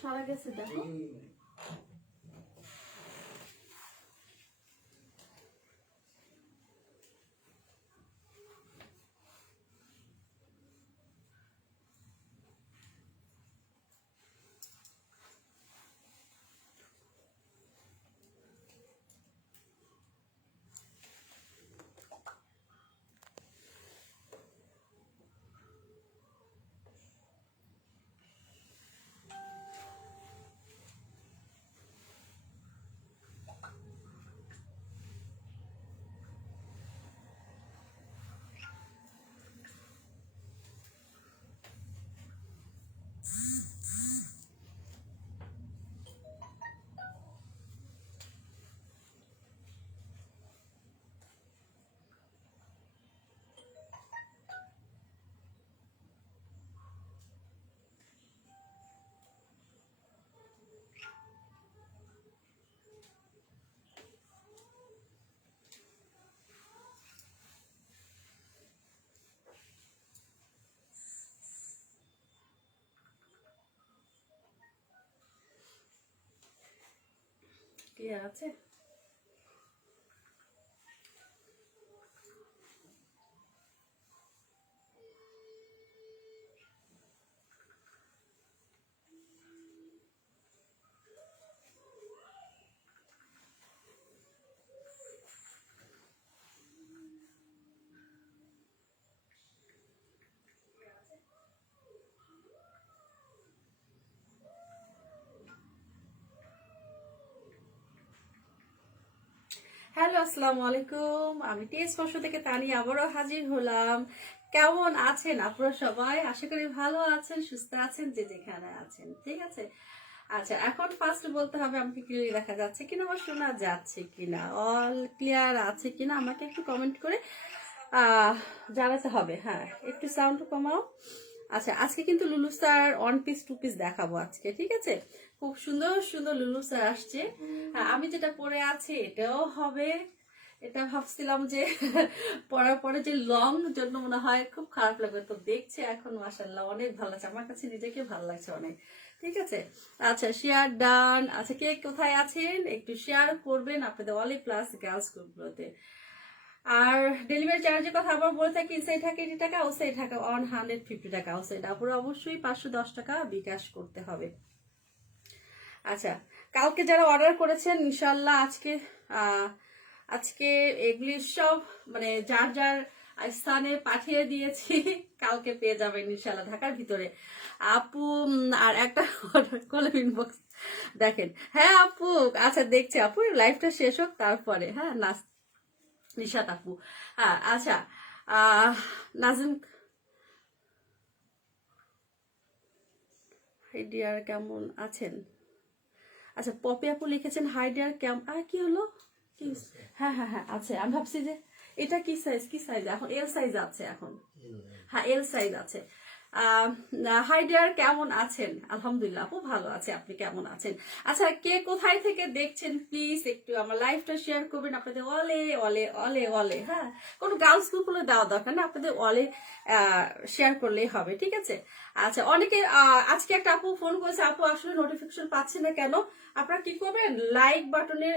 সারা গেছে দেখো। ক্লিয়ার আছে? হ্যালো, আসসালামু আলাইকুম। আমি টেস্ট স্পর্শ থেকে তানি আবারও হাজির হলাম। কেমন আছেন আপনারা সবাই? আশা করি ভালো আছেন, সুস্থ আছেন, যে যেখানে আছেন। ঠিক আছে, আচ্ছা এখন ফার্স্ট বলতে হবে আমাকে ক্লিয়ার দেখা যাচ্ছে কিনা বা শোনা যাচ্ছে কিনা, অল ক্লিয়ার আছে কিনা আমাকে একটু কমেন্ট করে জানাতে হবে। হ্যাঁ, একটু সাউন্ড কমাও। আচ্ছা, আজকে কিন্তু লুলু স্যার 1 পিস 2 পিস দেখাবো আজকে। ঠিক আছে, খুব সুন্দর সুন্দর লুলু স্যার আসছে। আমি যেটা পরে আছি এটাও হবে। এটা ভাবছিলাম যে পরার পরে যে লং জন্য মনে হয় খুব খারাপ লাগবে, তো দেখছে এখন মাশাআল্লাহ অনেক ভালো লাগছে, আমার কাছে নিজেকে ভালো লাগছে অনেক। ঠিক আছে, আচ্ছা শেয়ার ডান। আচ্ছা, কে কোথায় আছেন একটু শেয়ার করবেন আপনাদের অলি প্লাস গার্লস গ্রুপগুলোতে। আর ডেলিভারি চার্জের কথা আবার বলে থাকি, ইনসাইড থাকে 80 টাকা, আউটসাইড থাকে 150 টাকা। আউটসাইড আপুরা অবশ্যই 510 টাকা বিকাশ করতে হবে। আচ্ছা, কালকে যারা অর্ডার করেছেন ইনশাল্লাহ আজকে এগুলি সব মানে যার যার স্থানে পাঠিয়ে দিয়েছি, কালকে পেয়ে যাবেন ইনশাল্লাহ ঢাকার ভিতরে। আপু আর একটা অর্ডার করলে ইনবক্স দেখেন। হ্যাঁ আপু, আচ্ছা দেখছি আপু লাইভটা শেষ হোক তারপরে। হ্যাঁ নিশাত আপু, হ্যাঁ আচ্ছা নাজিম হাই ডিয়ার কেমন আছেন? আচ্ছা পপি আপু লিখেছেন হাই ডিয়ার কেমন, কি হলো কি? হ্যাঁ হ্যাঁ হ্যাঁ, আচ্ছা আমি ভাবছি যে এটা কি সাইজ, কি সাইজ এখন? এল সাইজ আছে এখন। হ্যাঁ এল সাইজ আছে। হাই ডিয়ার কেমন আছেন? আলহামদুলিল্লাহ আপু ভালো আছে, আপনি কেমন আছেন? আচ্ছা, কে কোথায় থেকে দেখছেন প্লিজ একটু আমার লাইভটা শেয়ার করবেন আপনাদের অলে অলে অলে অলে। হ্যাঁ, কোনো গার্লস গ্রুপ হলে দেওয়া দরকার না, আপনাদের অলে শেয়ার করলেই হবে। ঠিক আছে, আচ্ছা অনেকে আজকে একটা আপু ফোন করেছে, আপু আসলে নোটিফিকেশন পাচ্ছি না কেন। আপনারা কি করবেন, লাইক বাটনের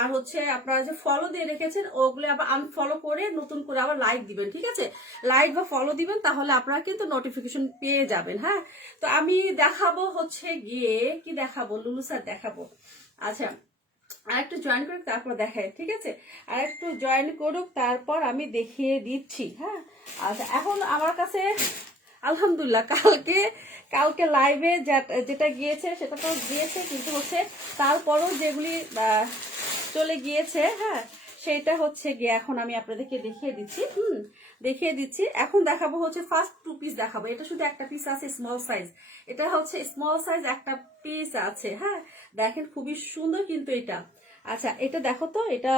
আর হচ্ছে আপনারা যে ফলো দিয়ে রেখেছেন ওগুলো আবার আনফলো করে নতুন করে আবার লাইক দিবেন। ঠিক আছে, লাইক বা ফলো দিবেন, তাহলে আপনারা কিন্তু নোটিফিকেশন পেয়ে যাবেন। হ্যাঁ, তো আমি দেখাবো হচ্ছে গিয়ে কি দেখাবো, লুলু স্যার দেখাবো। আচ্ছা আর একটু জয়েন করুক তারপর দেখায়। ঠিক আছে, আর একটু জয়েন করুক তারপর আমি দেখিয়ে দিচ্ছি। হ্যাঁ, আচ্ছা এখন আমার কাছে আলহামদুলিল্লাহ কালকে লাইভে যেটা গিয়েছে সেটা তো গিয়েছে, কিন্তু হচ্ছে তারপরও যেগুলি চলে গিয়েছে, হ্যাঁ সেইটা হচ্ছে গিয়ে এখন আমি আপনাদেরকে দেখিয়ে দিচ্ছি। দেখিয়ে দিচ্ছি। এখন দেখাবো হচ্ছে ফার্স্ট 2 পিস দেখাবো। এটা শুধু একটা পিস আছে স্মল সাইজ, এটা হচ্ছে স্মল সাইজ একটা পিস আছে। হ্যাঁ দেখেন খুবই সুন্দর কিন্তু এটা। আচ্ছা এটা দেখো তো, এটা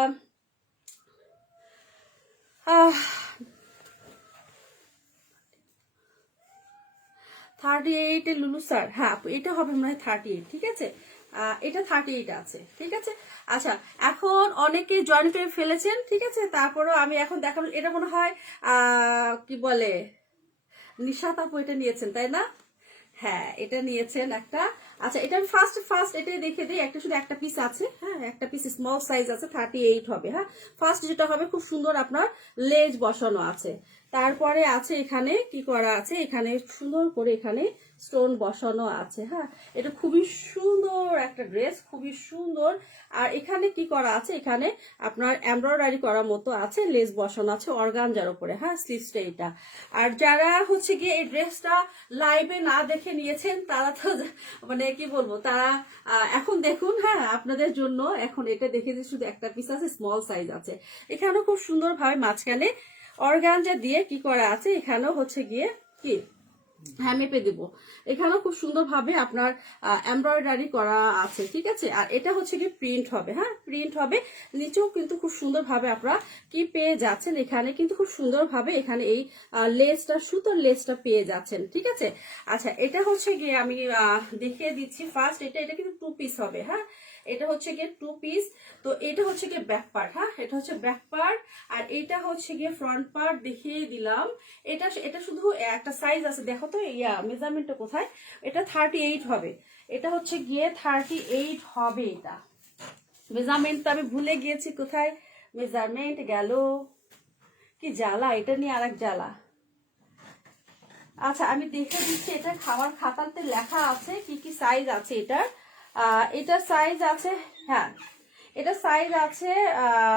38 এ লুলু স্যার। হ্যাঁ এটা হবে মনে হয় 38। ঠিক আছে, এটা 38 আছে। ঠিক আছে, আচ্ছা এখন অনেকে জয়েন করে ফেলেছেন। ঠিক আছে, তারপরেও আমি এখন দেখাবো। এটা মনে হয় কি বলে নিশাত আপু এটা নিয়েছেন তাই না? হ্যাঁ এটা নিয়েছেন একটা আচ্ছা এটা আমি ফার্স্ট এটাই দেখে দিই, একটা শুধু একটা পিস আছে, হ্যাঁ একটা পিস স্মল সাইজ আছে, 38 হবে। হ্যাঁ ফার্স্ট যেটা হবে, খুব সুন্দর আপনার লেজ বসানো আছে। তারপরে আছে এখানে কি করা আছে, এখানে সুন্দর করে এখানে স্টোন বসানো আছে। হ্যাঁ এটা খুবই সুন্দর একটা ড্রেস, খুবই সুন্দর। আর এখানে কি করা আছে, এখানে আপনার এমব্রয়ডারি করার মতো আছে, লেস বসানো আছে অর্গানজার উপরে। হ্যাঁ স্লিভসটা এটা। আর যারা হচ্ছে গিয়ে এই ড্রেসটা লাইভে না দেখে নিয়েছেন তারা তো মানে কি বলবো, তারা এখন দেখুন। হ্যাঁ আপনাদের জন্য এখন এটা দেখে যে শুধু একটা পিস আছে, স্মল সাইজ আছে। এখানেও খুব সুন্দরভাবে মাঝখানে অর্গানজা দিয়ে কি করা আছে, এখানেও হচ্ছে গিয়ে কি, হ্যাঁ মেপে দিব। এখানেও খুব সুন্দরভাবে আপনার এমব্রয়ডারি করা আছে, ঠিক আছে। আর এটা হচ্ছে কি প্রিন্ট হবে, হ্যাঁ প্রিন্ট হবে। নিচেও কিন্তু খুব সুন্দরভাবে আপনারা কি পেয়ে যাচ্ছেন, এখানে কিন্তু খুব সুন্দরভাবে এখানে এই লেসটা, সুতোর লেসটা পেয়ে যাচ্ছেন, ঠিক আছে। আচ্ছা এটা হচ্ছে গিয়ে আমি দেখিয়ে দিচ্ছি ফার্স্ট, এটা কিন্তু 2 পিস হবে। হ্যাঁ এটা হচ্ছে গিয়ে 2 পিস। তো এটা হচ্ছে গিয়ে ব্যাক পার্ট, হ্যাঁ এটা হচ্ছে ব্যাক পার্ট। আর এটা হচ্ছে গিয়ে ফ্রন্ট পার্ট দেখিয়ে দিলাম। এটা শুধু একটা সাইজ আছে, দেখো তো মেজারমেন্টটা কোথায়, এটা 38 হবে। এটা হচ্ছে গিয়ে 38 হবে। এটা মেজারমেন্টটা আমি ভুলে গিয়েছি, কোথায় মেজারমেন্ট গেল, কি জ্বালা, এটা নিয়ে আরেক জ্বালা। আচ্ছা আমি দেখে দিচ্ছি, এটা খাবার খাতাতে লেখা আছে কি কি সাইজ আছে এটার। এটা সাইজ আছে, হ্যাঁ এটা সাইজ আছে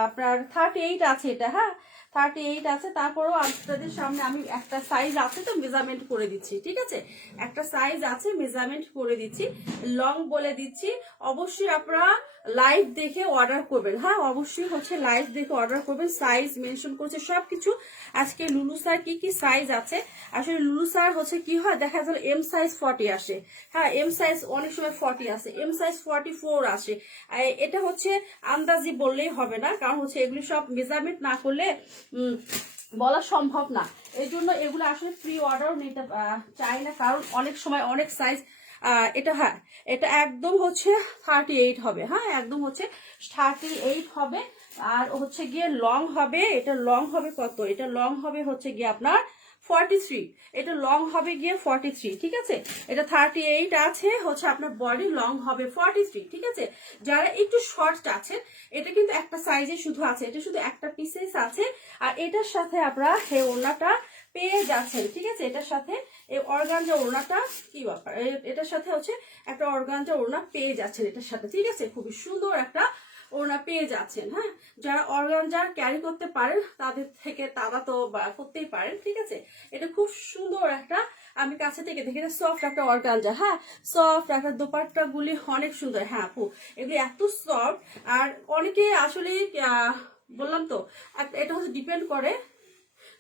আপনার 38 আছে এটা। হ্যাঁ 38 আছে। তারপরেও আপনাদের সামনে আমি একটা সাইজ আছে তো মেজারমেন্ট করে দিচ্ছি, ঠিক আছে। একটা সাইজ আছে মেজারমেন্ট করে দিচ্ছি, লং বলে দিচ্ছি। অবশ্যই আপনারা লাইভ দেখে অর্ডার করবেন। হ্যাঁ অবশ্যই হচ্ছে লাইভ দেখে অর্ডার করবেন। সাইজ মেনশন করছে সবকিছু। আজকে লুলু স্যার কি কি সাইজ আছে, আসলে লুলু স্যার হচ্ছে কি হয়, দেখা যায় এম সাইজ 40 আসে। হ্যাঁ এম সাইজ অনেক সময় 40 আসে, এম সাইজ 44 আসে। এটা হচ্ছে আন্দাজি বললেই হবে না, কারণ হচ্ছে এগুলি সব মেজারমেন্ট না করলে বলা সম্ভব না। এই জন্য এগুলো আসলে প্রি অর্ডার নিতে চাই না, কারণ অনেক সময় অনেক সাইজ। এটা হ্যাঁ এটা একদম হচ্ছে 38 হবে। হ্যাঁ একদম হচ্ছে 38 হবে। আর হচ্ছে গিয়ে লং হবে, এটা লং হবে কত, এটা লং হবে হচ্ছে গিয়ে আপনার 43। এটা লং হবে গিয়ে 43, ঠিক আছে। এটা 38 আছে, হচ্ছে আপনার বডি লং হবে 43, ঠিক আছে। যারা একটু শর্ট আছেন, এটা কিন্তু একটা সাইজে শুধু আছে, এটা শুধু একটা পিসেস আছে। আর এটার সাথে আপনারা এই ওড়নাটা পেয়ে যাচ্ছেন, ঠিক আছে। এটার সাথে এই অর্গানজা ওড়নাটা কি ব্যাপার, এটার সাথে হচ্ছে একটা অর্গানজা ওড়না পেয়ে যাচ্ছেন এটার সাথে, ঠিক আছে। খুবই সুন্দর একটা ওড়না পেয়ে যাচ্ছেন। হ্যাঁ যারা অর্গানজার ক্যারি করতে পারেন তাদের থেকে তারা তো করতেই পারেন, ঠিক আছে। এটা খুব সুন্দর একটা, আমি কাছে থেকে দেখি সফট একটা অর্গানজা। হ্যাঁ সফট একটা, দোপাট্টা গুলি অনেক সুন্দর। হ্যাঁ আপু এগুলি এত সফট। আর অনেকে আসলে বললাম তো, এটা হচ্ছে ডিপেন্ড করে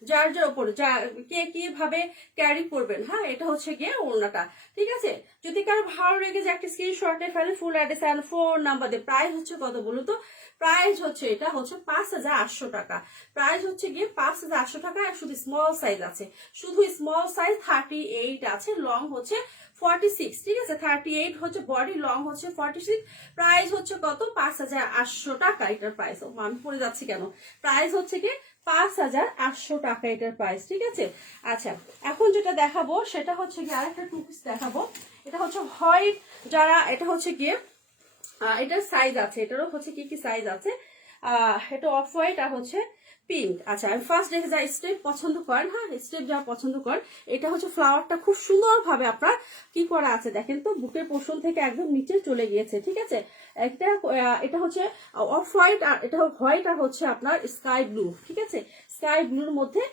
যার যার উপরে, যা কে কিভাবে ক্যারি করবেন। হ্যাঁ এটা হচ্ছে গিয়ে ওড়নাটা, ঠিক আছে। যদি কারো ভালো লেগে যায় একটা স্ক্রিনশটে ফেলে, full address and phone number দিয়ে। প্রাইস হচ্ছে কত বলুন তো, প্রাইস হচ্ছে এটা হচ্ছে 5800 টাকা। প্রাইস হচ্ছে গিয়ে 5800 টাকা। আর শুধু স্মল সাইজ আছে, শুধু স্মল সাইজ 38 আছে, লং হচ্ছে 46, ঠিক আছে। 38 হচ্ছে বডি, লং হচ্ছে 46। প্রাইস হচ্ছে কত, 5800 টাকা এটার প্রাইস। আমি পড়ে যাচ্ছি কেন, প্রাইস হচ্ছে কি 5800 টাকা এটার প্রাইস, ঠিক আছে। আচ্ছা এখন যেটা দেখাবো সেটা হচ্ছে গিয়ে আরেকটা 2 পিস দেখাবো। এটা হচ্ছে হোয়াইট, যারা এটা হচ্ছে গিয়ে এটার সাইজ আছে, এটারও হচ্ছে কি কি সাইজ আছে। এটা অফ হোয়াইট আর হচ্ছে পিঙ্ক। আচ্ছা আমি ফার্স্ট দেখে যা স্টেপ পছন্দ করেন, হ্যাঁ স্টেপ যা পছন্দ করেন, এটা হচ্ছে ফ্লাওয়ারটা খুব সুন্দরভাবে আপনার কি করা আছে দেখেন তো, বুকের পোর্শন থেকে একদম নিচে চলে গিয়েছে, ঠিক আছে। এটা হচ্ছে অফ হোয়াইট, আর এটা হোয়াইট আর হচ্ছে আপনার স্কাই ব্লু, ঠিক আছে। স্কাই ব্লুর মধ্যে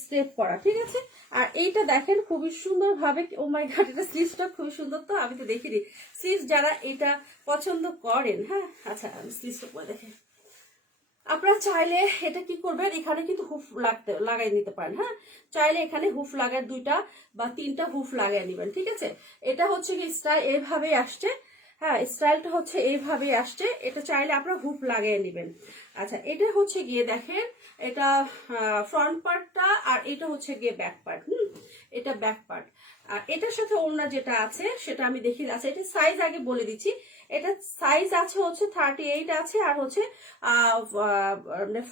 স্টেপ করা, ঠিক আছে। আর এইটা দেখেন খুবই সুন্দর ভাবে, ও মাই গড এটা স্লিভসটা খুবই সুন্দর, তো আমি তো দেখিনি স্লিভস, যারা এটা পছন্দ করেন। হ্যাঁ আচ্ছা আমি স্লিভসটা পরে দেখে, আপনারা চাইলে এটা কি করবেন, এখানে কিন্তু হুফ লাগাই নিতে পারেন। হ্যাঁ চাইলে এখানে হুফ লাগায় 2টা বা 3টা হুফ লাগাই নেবেন, ঠিক আছে। এটা হচ্ছে কি স্টাইল এইভাবেই আসছে। হ্যাঁ স্টাইলটা হচ্ছে এইভাবেই আসছে, এটা চাইলে আপনারা হুফ লাগিয়ে নেবেন। আচ্ছা এটা হচ্ছে গিয়ে দেখেন, এটা ফ্রন্ট পার্টটা, আর এটা হচ্ছে গিয়ে ব্যাক পার্ট। এটা ব্যাক পার্ট। আর এটার সাথে ওড়না যেটা আছে সেটা আমি দেখিয়ে, আচ্ছা এটা সাইজ আগে বলে দিচ্ছি। এটা সাইজ আছে হচ্ছে 38 আছে, আর হচ্ছে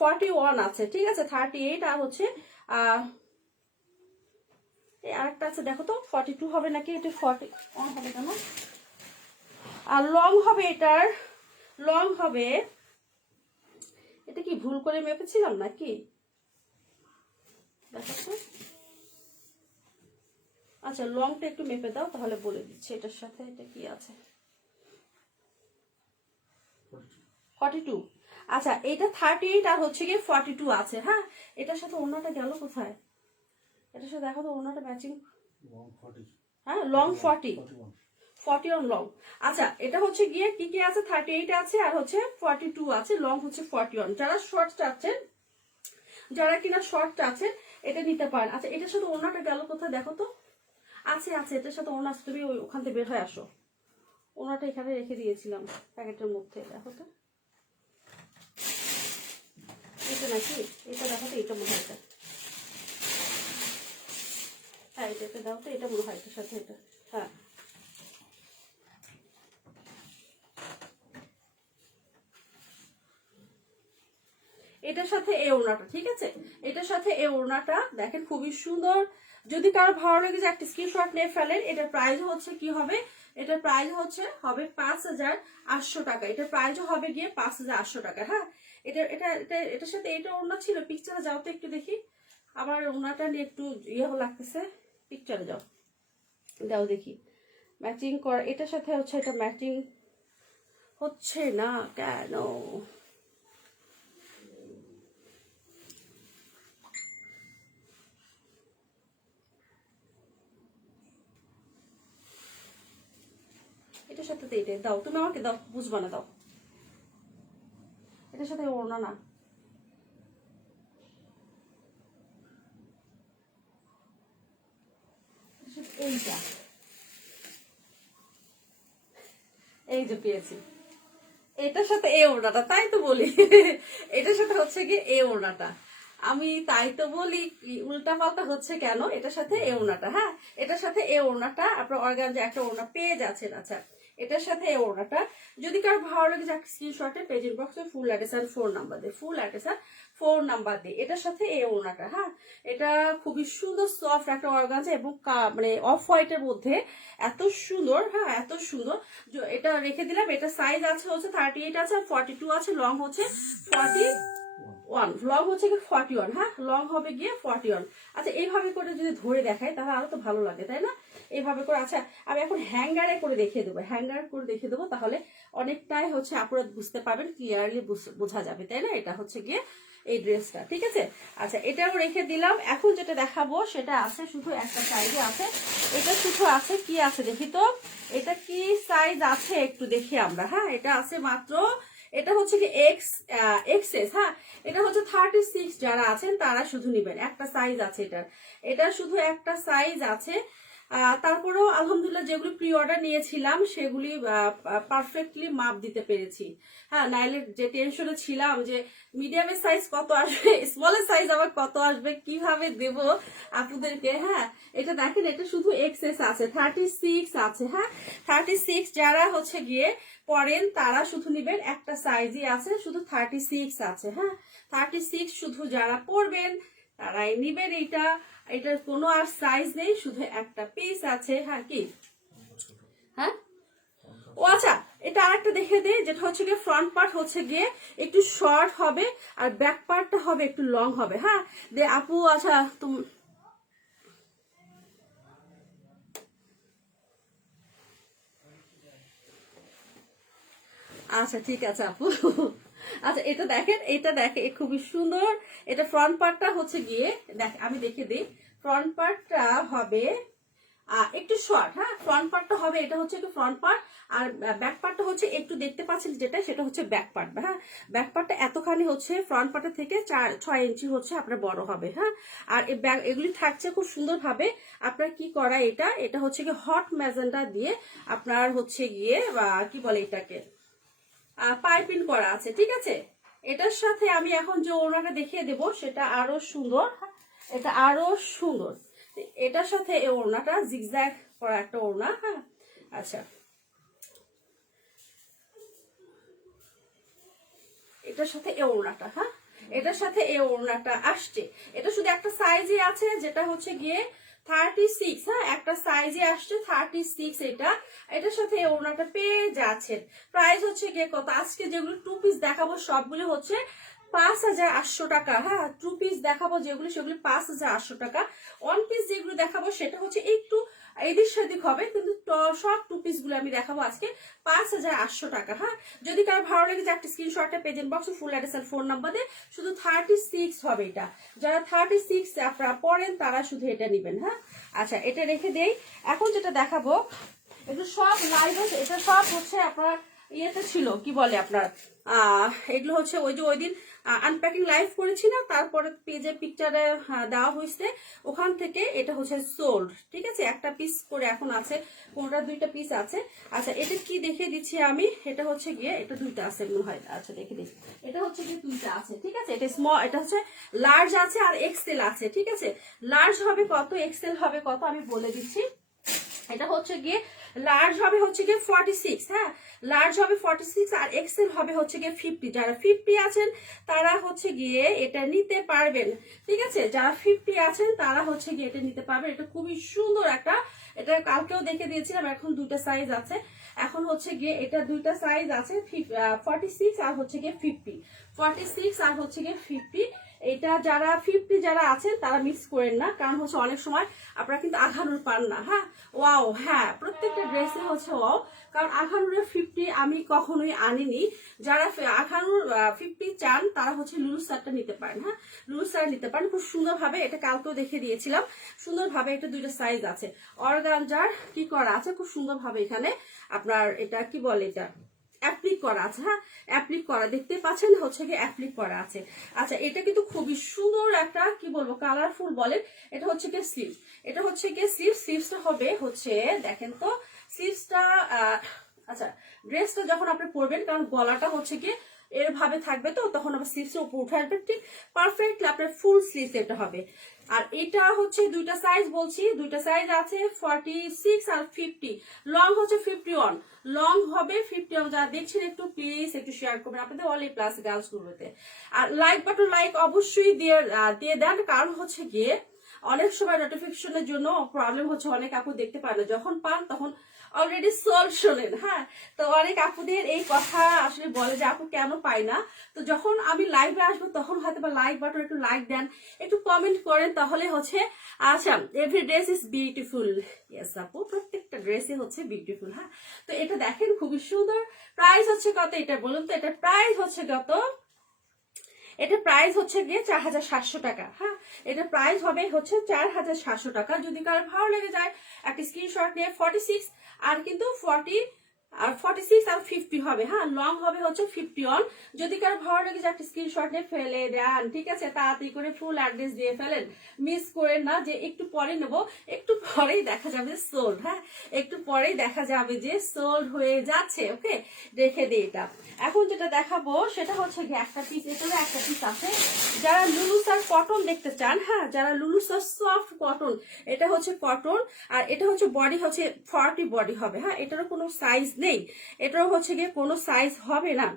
41 আছে, ঠিক আছে। 38 আর হচ্ছে আরেকটা আছে দেখো তো, 42 হবে নাকি, এটা 41 হবে কেন, আর লং হবে এটার, লং হবে, এটা কি ভুল করে মেপেছিলাম নাকি দেখাচ্ছ? আচ্ছা লংটা একটু মেপে দাও তাহলে বলে দিচ্ছি এটার সাথে এটা কি আছে। 42। আচ্ছা এটা 38 আর হচ্ছে গিয়ে 42 আছে। হ্যাঁ এটার সাথে ওড়নাটা গেল কোথায়, এটার সাথে দেখো তো ওড়নাটা ম্যাচিং। হ্যাঁ লং 41 লং। আচ্ছা এটা হচ্ছে গিয়ে কি কি আছে, 38 আছে আর হচ্ছে 42 আছে, লং হচ্ছে 41। যারা শর্ট চাচ্ছেন, যারা কিনা শর্ট চাচ্ছেন এটা নিতে পারেন। আচ্ছা এটার সাথে ওড়নাটা গেল কোথায় দেখো তো, আছে আছে এটার সাথে ওড়না আছে, তুমি ওখান থেকে বের হয়ে আসো। ওড়নাটা এখানে রেখে দিয়েছিলাম প্যাকেটের মধ্যে, দেখো তো এটা নাকি, এটা দেখো তো, এটা মনে হয় এটা, হ্যাঁ এটাকে দাও তো, এটা মনে হয় এটার সাথে এটা, হ্যাঁ এটার সাথে এই ওড়নাটা, ঠিক আছে এটার সাথে এই ওড়নাটা দেখেন খুবই সুন্দর। যদি কারো ভালো লাগে যে একটা স্ক্রিনশট নিয়ে ফেলেন। এটার প্রাইস হচ্ছে কি হবে, এটার প্রাইস হবে 5800 টাকা। এটার প্রাইস হবে গিয়ে 5800 টাকা। হ্যাঁ এটা এটা এটা এটার সাথে এটা ওড়না ছিল, পিকচারে যাও তো একটু দেখি, আমার ওড়নাটা নিয়ে একটু ইয়ে লাগতেছে, পিকচারে যাও দাও দেখি ম্যাচিং করা, এটার সাথে হচ্ছে এটা ম্যাচিং হচ্ছে না কেন। এটার সাথে তো এটাই দাও, তুমি আমাকে দাও, বুঝবা না দাও, এটার সাথে ওড়না না, এইটা, এই যে পেয়েছি এটার সাথে এই ওড়নাটা, তাই তো বলি এটার সাথে হচ্ছে কি এই ওড়নাটা, আমি তাই তো বলি উল্টা পাল্টা হচ্ছে কেন। এটার সাথে এই ওড়নাটা, হ্যাঁ এটার সাথে এই ওড়নাটা আপনার অর্গানজা একটা ওড়না পেয়ে যাচ্ছেন। আচ্ছা এটার সাথে এই ওড়নাটা যদি কারো ভালো লাগে একটা স্ক্রিনশটে পেজ ইনবক্সে ফুল অ্যাড্রেস আর ফোন নাম্বার দিয়ে, ফুল অ্যাড্রেস আর ফোন নাম্বার দিয়ে এটার সাথে এই ওড়নাটা। হ্যাঁ এটা খুবই সুন্দর সফট একটা অর্গানজা এবং মানে অফ হোয়াইটের মধ্যে এত সুন্দর, হ্যাঁ এত সুন্দর। এটা রেখে দিলাম, এটা সাইজ আছে হচ্ছে 38 আছে আর 42 আছে, লং হচ্ছে 41, লং হচ্ছে কি 41। হ্যাঁ লং হবে গিয়ে 41। আচ্ছা এইভাবে করে যদি ধরে দেখায় তাহলে আরো তো ভালো লাগে তাই না, এইভাবে করে। আচ্ছা আমি এখন হ্যাঙ্গারে করে দেখিয়ে দেবো, হ্যাঙ্গার করে দেখিয়ে দেবো, তাহলে অনেকটাই হচ্ছে আপনারা বুঝতে পারবেন, ক্লিয়ারলি বোঝা যাবে তাই না। এটা হচ্ছে গিয়ে এই ড্রেসটা, ঠিক আছে। আচ্ছা এটাও রেখে দিলাম। এখন যেটা দেখাবো সেটা আছে শুধু একটা সাইজে আছে, এটা শুধু আছে কি আছে দেখি তো, এটা কি সাইজ আছে একটু দেখি আমরা। হ্যাঁ এটা আছে মাত্র, এটা হচ্ছে কি এক্সএস। হ্যাঁ এটা হচ্ছে 36, যারা আছেন তারা শুধু নেবেন, একটা সাইজ আছে এটার, এটা শুধু একটা সাইজ আছে। তারপরেও আলহামদুলিল্লাহ যেগুলি প্রি অর্ডার নিয়েছিলাম সেগুলি পারফেক্টলি মাপ দিতে পেরেছি। হ্যাঁ নাইলে যে টেনশনে ছিলাম যে মিডিয়ামের সাইজ কত আসবে, স্মলের সাইজ আবার কত আসবে, কিভাবে দেব আপুদেরকে। হ্যাঁ এটা দেখেন এটা শুধু এক্সএস আছে, 36 আছে। হ্যাঁ 36 যারা হচ্ছে গিয়ে পরেন তারা শুধু নিবেন, একটা সাইজই আছে শুধু 36 আছে। হ্যাঁ 36 শুধু যারা পরবেন তারাই নিবেন এইটা, এটার কোনো আর সাইজ নেই, শুধু একটা পিস আছে। হ্যাঁ কি, হ্যাঁ ও আচ্ছা এটা আরেকটা দেখে দিই, যেটা হচ্ছে গিয়ে ফ্রন্ট পার্ট হচ্ছে গিয়ে একটু শর্ট হবে আর ব্যাক পার্টটা হবে একটু লং হবে। হ্যাঁ দে আপু, আচ্ছা তুমি আচ্ছা ঠিক আছে আপু আচ্ছা এটা দেখেন, এটা দেখে খুবই সুন্দর। এটা ফ্রন্ট পার্টটা হচ্ছে গিয়ে দেখ আমি দেখে দিই, ফ্রন্ট পার্টটা হবে একটু শর্ট। হ্যাঁ ফ্রন্ট পার্টটা হবে, এটা হচ্ছে একটু ফ্রন্ট পার্ট, আর ব্যাক পার্টটা হচ্ছে একটু দেখতে পাচ্ছেন যেটা, সেটা হচ্ছে ব্যাক পার্ট। হ্যাঁ ব্যাক পার্টটা এতখানি হচ্ছে ফ্রন্ট পার্টের থেকে 6 ইঞ্চি হচ্ছে আপনার বড় হবে। হ্যাঁ আর এগুলি থাকছে খুব সুন্দর ভাবে আপনার কি করা, এটা এটা হচ্ছে গিয়ে হট ম্যাজেন্ডা দিয়ে আপনার হচ্ছে গিয়ে কি বলে এটাকে পাইপিং করা আছে, ঠিক আছে। এটার সাথে আমি এখন যে ওড়নাটা দেখিয়ে দেব সেটা আরো সুন্দর, এটা আরো সুন্দর। এটার সাথে এই ওড়নাটা জিগজ্যাগ করা একটা ওড়না। হ্যাঁ আচ্ছা এটার সাথে এই ওড়নাটা, হ্যাঁ এটার সাথে এই ওড়নাটা আসছে, এটা শুধু একটা সাইজই আছে যেটা হচ্ছে গিয়ে 36, হ্যাঁ একটা সাইজে আসছে 36, এটার সাথে ওড়নাটা পেয়ে যাচ্ছেন। প্রাইস হচ্ছে গিয়ে কত, আজকে যেগুলো 2 পিস দেখাবো সবগুলো হচ্ছে 5,800 টাকা। হ্যাঁ 2 পিস দেখাবো যেগুলো সেগুলো 5,800 টাকা। 1 পিস যেগুলো দেখাবো সেটা হচ্ছে একটু এদিক সেদিক হবে, কিন্তু সব 2 পিস গুলো আমি দেখাবো আজকে 5,800 টাকা। হ্যাঁ যদি কারো ভালো লেগে যায় একটা স্ক্রিনশটটা পেজেন্ট বক্সে ফুল অ্যাড্রেস আর ফোন নাম্বার দিয়ে, শুধু 36 হবে এটা। যারা 36 আপনারা পড়েন তারা শুধু এটা নেবেন। হ্যাঁ আচ্ছা এটা রেখে দেই। এখন যেটা দেখাবো এগুলো সব লাইভ হচ্ছে, এটা সব হচ্ছে আপনার ইয়েতে ছিল কি বলে আপনার এগুলো হচ্ছে ওই যে ওই দিন আনপ্যাকিং লাইভ করেছি না, তারপরে পেজে পিকচারে দেওয়া হয়েছে, ওখান থেকে এটা হচ্ছে সোল্ড। ঠিক আছে একটা পিস করে এখন আছে, কোনটা 2টা পিস আছে। আচ্ছা এটা কি দেখিয়ে দিচ্ছি আমি, এটা হচ্ছে গিয়ে এটা 2টা আছে মনে হয়। আচ্ছা দেখে দিচ্ছি, এটা হচ্ছে গিয়ে 2টা আছে। ঠিক আছে এটা স্মল, এটা হচ্ছে লার্জ আছে আর এক্সেল আছে। ঠিক আছে লার্জ হবে কত, এক্সেল হবে কত আমি বলে দিচ্ছি। এটা হচ্ছে গিয়ে লার্জ হবে হচ্ছে গিয়ে 46, হ্যাঁ লার্জ হবে 46 আর এক্সেল হবে হচ্ছে গিয়ে 50। যারা 50 আছেন তারা হচ্ছে গিয়ে এটা নিতে পারবেন। ঠিক আছে যারা 50 আছেন তারা হচ্ছে গিয়ে এটা নিতে পারবেন। এটা খুবই সুন্দর একটা, এটা কালকেও দেখে দিয়েছিলাম। এখন 2টা সাইজ আছে, এখন হচ্ছে গিয়ে এটা 2টা সাইজ আছে 46 আর হচ্ছে গিয়ে 50, 46 আর হচ্ছে গিয়ে 50। এটা যারা 50 যারা আছেন তারা মিক্স করেন না, কারণ হচ্ছে অনেক সময় আপনারা কিন্তু আঘানুর পান না। হ্যাঁ ওয়াও, হ্যাঁ প্রত্যেকটা ড্রেসে হচ্ছে ওয়াও, কারণ আঘানুরের 50 আমি কখনোই আনিনি। যারা আঘানুর 50 চান তারা হচ্ছে লুলু সারটা নিতে পারেন। হ্যাঁ লুলু সার নিতে পারেন খুব সুন্দরভাবে, এটা কালকেও দেখে দিয়েছিলাম সুন্দরভাবে। এটা 2টা সাইজ আছে, অর্গানজার কি করা আছে খুব সুন্দরভাবে, এখানে আপনার এটা কি বলে এটা অ্যাপ্লিক করা আছে। হ্যাঁ অ্যাপ্লিক করা দেখতে পাচ্ছেন হচ্ছে গিয়ে অ্যাপ্লিক করা আছে। আচ্ছা এটা কিন্তু খুবই সুন্দর একটা কি বলবো কালারফুল বলেন। এটা হচ্ছে গিয়ে স্লিভ, এটা হচ্ছে গিয়ে স্লিভসটা হবে হচ্ছে দেখেন তো স্লিভসটা আচ্ছা ড্রেসটা যখন আপনি পরবেন, কারণ গলাটা হচ্ছে গিয়ে এর ভাবে থাকবে, তো তখন আবার স্লিভসের উপর উঠে আসবে, ঠিক পারফেক্টলি আপনার ফুল স্লিভস এটা হবে। আর এটা হচ্ছে 2টা সাইজ বলছি, 2টা সাইজ আছে 46 আর 50। লং হচ্ছে 51, লং হবে 51। যারা দেখছেন একটু প্লিজ একটু শেয়ার করবেন আপনাদের অনলি প্লাস গার্লস গ্রুপে। আর লাইক বাটন লাইক অবশ্যই দিয়ে দেন, কারণ হচ্ছে গিয়ে অনেক সময় নোটিফিকেশনের জন্য প্রবলেম হচ্ছে, অনেক আপু দেখতে পারে না, যখন পান তখন অলরেডি সলভ শোনেন। হ্যাঁ তো অনেক আপুদের এই কথা আসলে বলে যে আপু কেন পাই না, তো যখন আমি লাইভে আসবো তখন হয়তো বা লাইক বাটন একটু লাইক দেন, একটু কমেন্ট করেন, তাহলে হচ্ছে আচ্ছা every dress is beautiful. Yes আপু প্রত্যেকটা ড্রেসই হচ্ছে বিউটিফুল। হ্যাঁ তো এটা দেখেন খুবই সুন্দর। প্রাইস হচ্ছে কত এটা বলুন তো, এটা প্রাইস হচ্ছে কত, এটা প্রাইস হচ্ছে গিয়ে 4,700 টাকা। হ্যাঁ এটা প্রাইস হবে হচ্ছে 4,700 টাকা। যদি কারো ভালো লেগে যায় একটা স্ক্রিনশট নিয়ে 46 আর কিন্তু 46 আর 50 হবে। হ্যাঁ লং হবে হচ্ছে 51। যদি কারো ভালো লেগে যায় একটা স্ক্রিনশট নিয়ে ফেলে দেন। ঠিক আছে তাড়াতাড়ি করে ফুল অ্যাড্রেস দিয়ে ফেলেন, মিস করেন না যে একটু পরে নেব, একটু পরেই দেখা যাবে সোল্ড। হ্যাঁ একটু পরেই দেখা যাবে যে সোল্ড হয়ে যাচ্ছে। ওকে রেখে দিই এটা। এখন যেটা দেখাবো সেটা হচ্ছে গিয়ে একটা পিস, এটারও একটা পিস আছে। যারা লুলুসার কটন দেখতে চান, হ্যাঁ যারা লুলুসার সফট কটন, এটা হচ্ছে কটন আর এটা হচ্ছে বডি হচ্ছে 40 বডি হবে। হ্যাঁ এটারও কোনো সাইজ নেই, এটারও হচ্ছে গিয়ে কোনো সাইজ হবে না।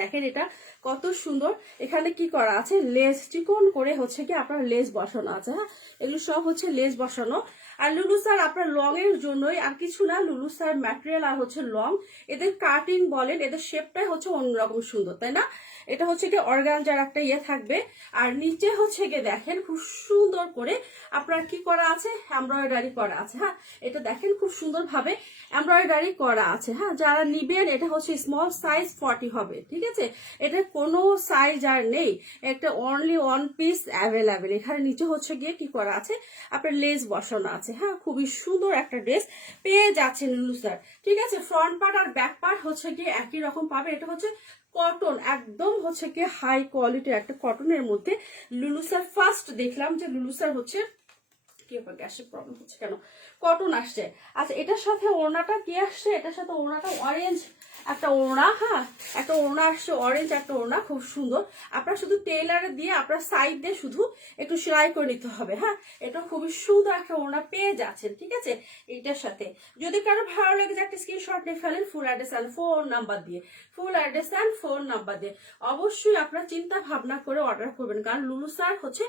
দেখেন এটা কত সুন্দর, এখানে কি করা আছে লেস চিকন করে হচ্ছে কি আপনার লেস বসানো আছে। হ্যাঁ এগুলো সব হচ্ছে লেস বসানো। আর লুলুসার আপনার লং এর জন্যই, আর কিছু না, লুলুসার ম্যাটেরিয়াল আর হচ্ছে লং, এদের কাটিং বলেন এদের শেপটাই হচ্ছে অন্যরকম সুন্দর, তাই না? এটা হচ্ছে কি অর্গানজার একটা ইয়ে থাকবে, আর নিচে হচ্ছে গিয়ে দেখেন খুব সুন্দর করে আপনার কি করা আছে এমব্রয়ডারি করা আছে। হ্যাঁ এটা দেখেন খুব সুন্দর ভাবে এমব্রয়ডারি করা আছে। হ্যাঁ যারা নিবেন এটা হচ্ছে স্মল সাইজ 40 হবে। ঠিক আছে এটা কোনো সাইজ আর নেই, একটা অনলি 1 পিস অ্যাভেলেবেল। এখানে নিচে হচ্ছে গিয়ে কি করা আছে আপনার লেস বসানো আছে। হ্যাঁ খুবই সুন্দর একটা ড্রেস পেয়ে যাচ্ছেন লুলুসার। ঠিক আছে ফ্রন্ট পার্ট আর ব্যাক পার্ট হচ্ছে গিয়ে একই রকম পাবে। এটা হচ্ছে কটন, একদম হচ্ছে কি হাই কোয়ালিটির একটা কটনের মধ্যে লুলুসার ফার্স্ট দেখলাম যে লুলুসার হচ্ছে কি গ্যাসের প্রবলেম হচ্ছে কেন কটন আসছে। আচ্ছা এটার সাথে ওড়নাটা কি আসছে, এটার সাথে ওড়নাটা অরেঞ্জ একটা ওড়না, হ্যাঁ একটা ওড়না আসছে অরেঞ্জ একটা ওড়না, খুব সুন্দর। আপনার শুধু টেইলারে দিয়ে আপনার সাইড দিয়ে শুধু একটু সেলাই করে নিতে হবে। হ্যাঁ এটা খুবই সুন্দর একটা ওড়না পেয়ে যাচ্ছেন, ঠিক আছে এইটার সাথে। যদি কারো ভালো লেগে যায় একটা স্ক্রিনশট নিয়ে ফেলেন full address and phone number দিয়ে, full address and phone number দিয়ে। অবশ্যই আপনারা চিন্তা ভাবনা করে অর্ডার করবেন, কারণ লুলু স্যার হচ্ছে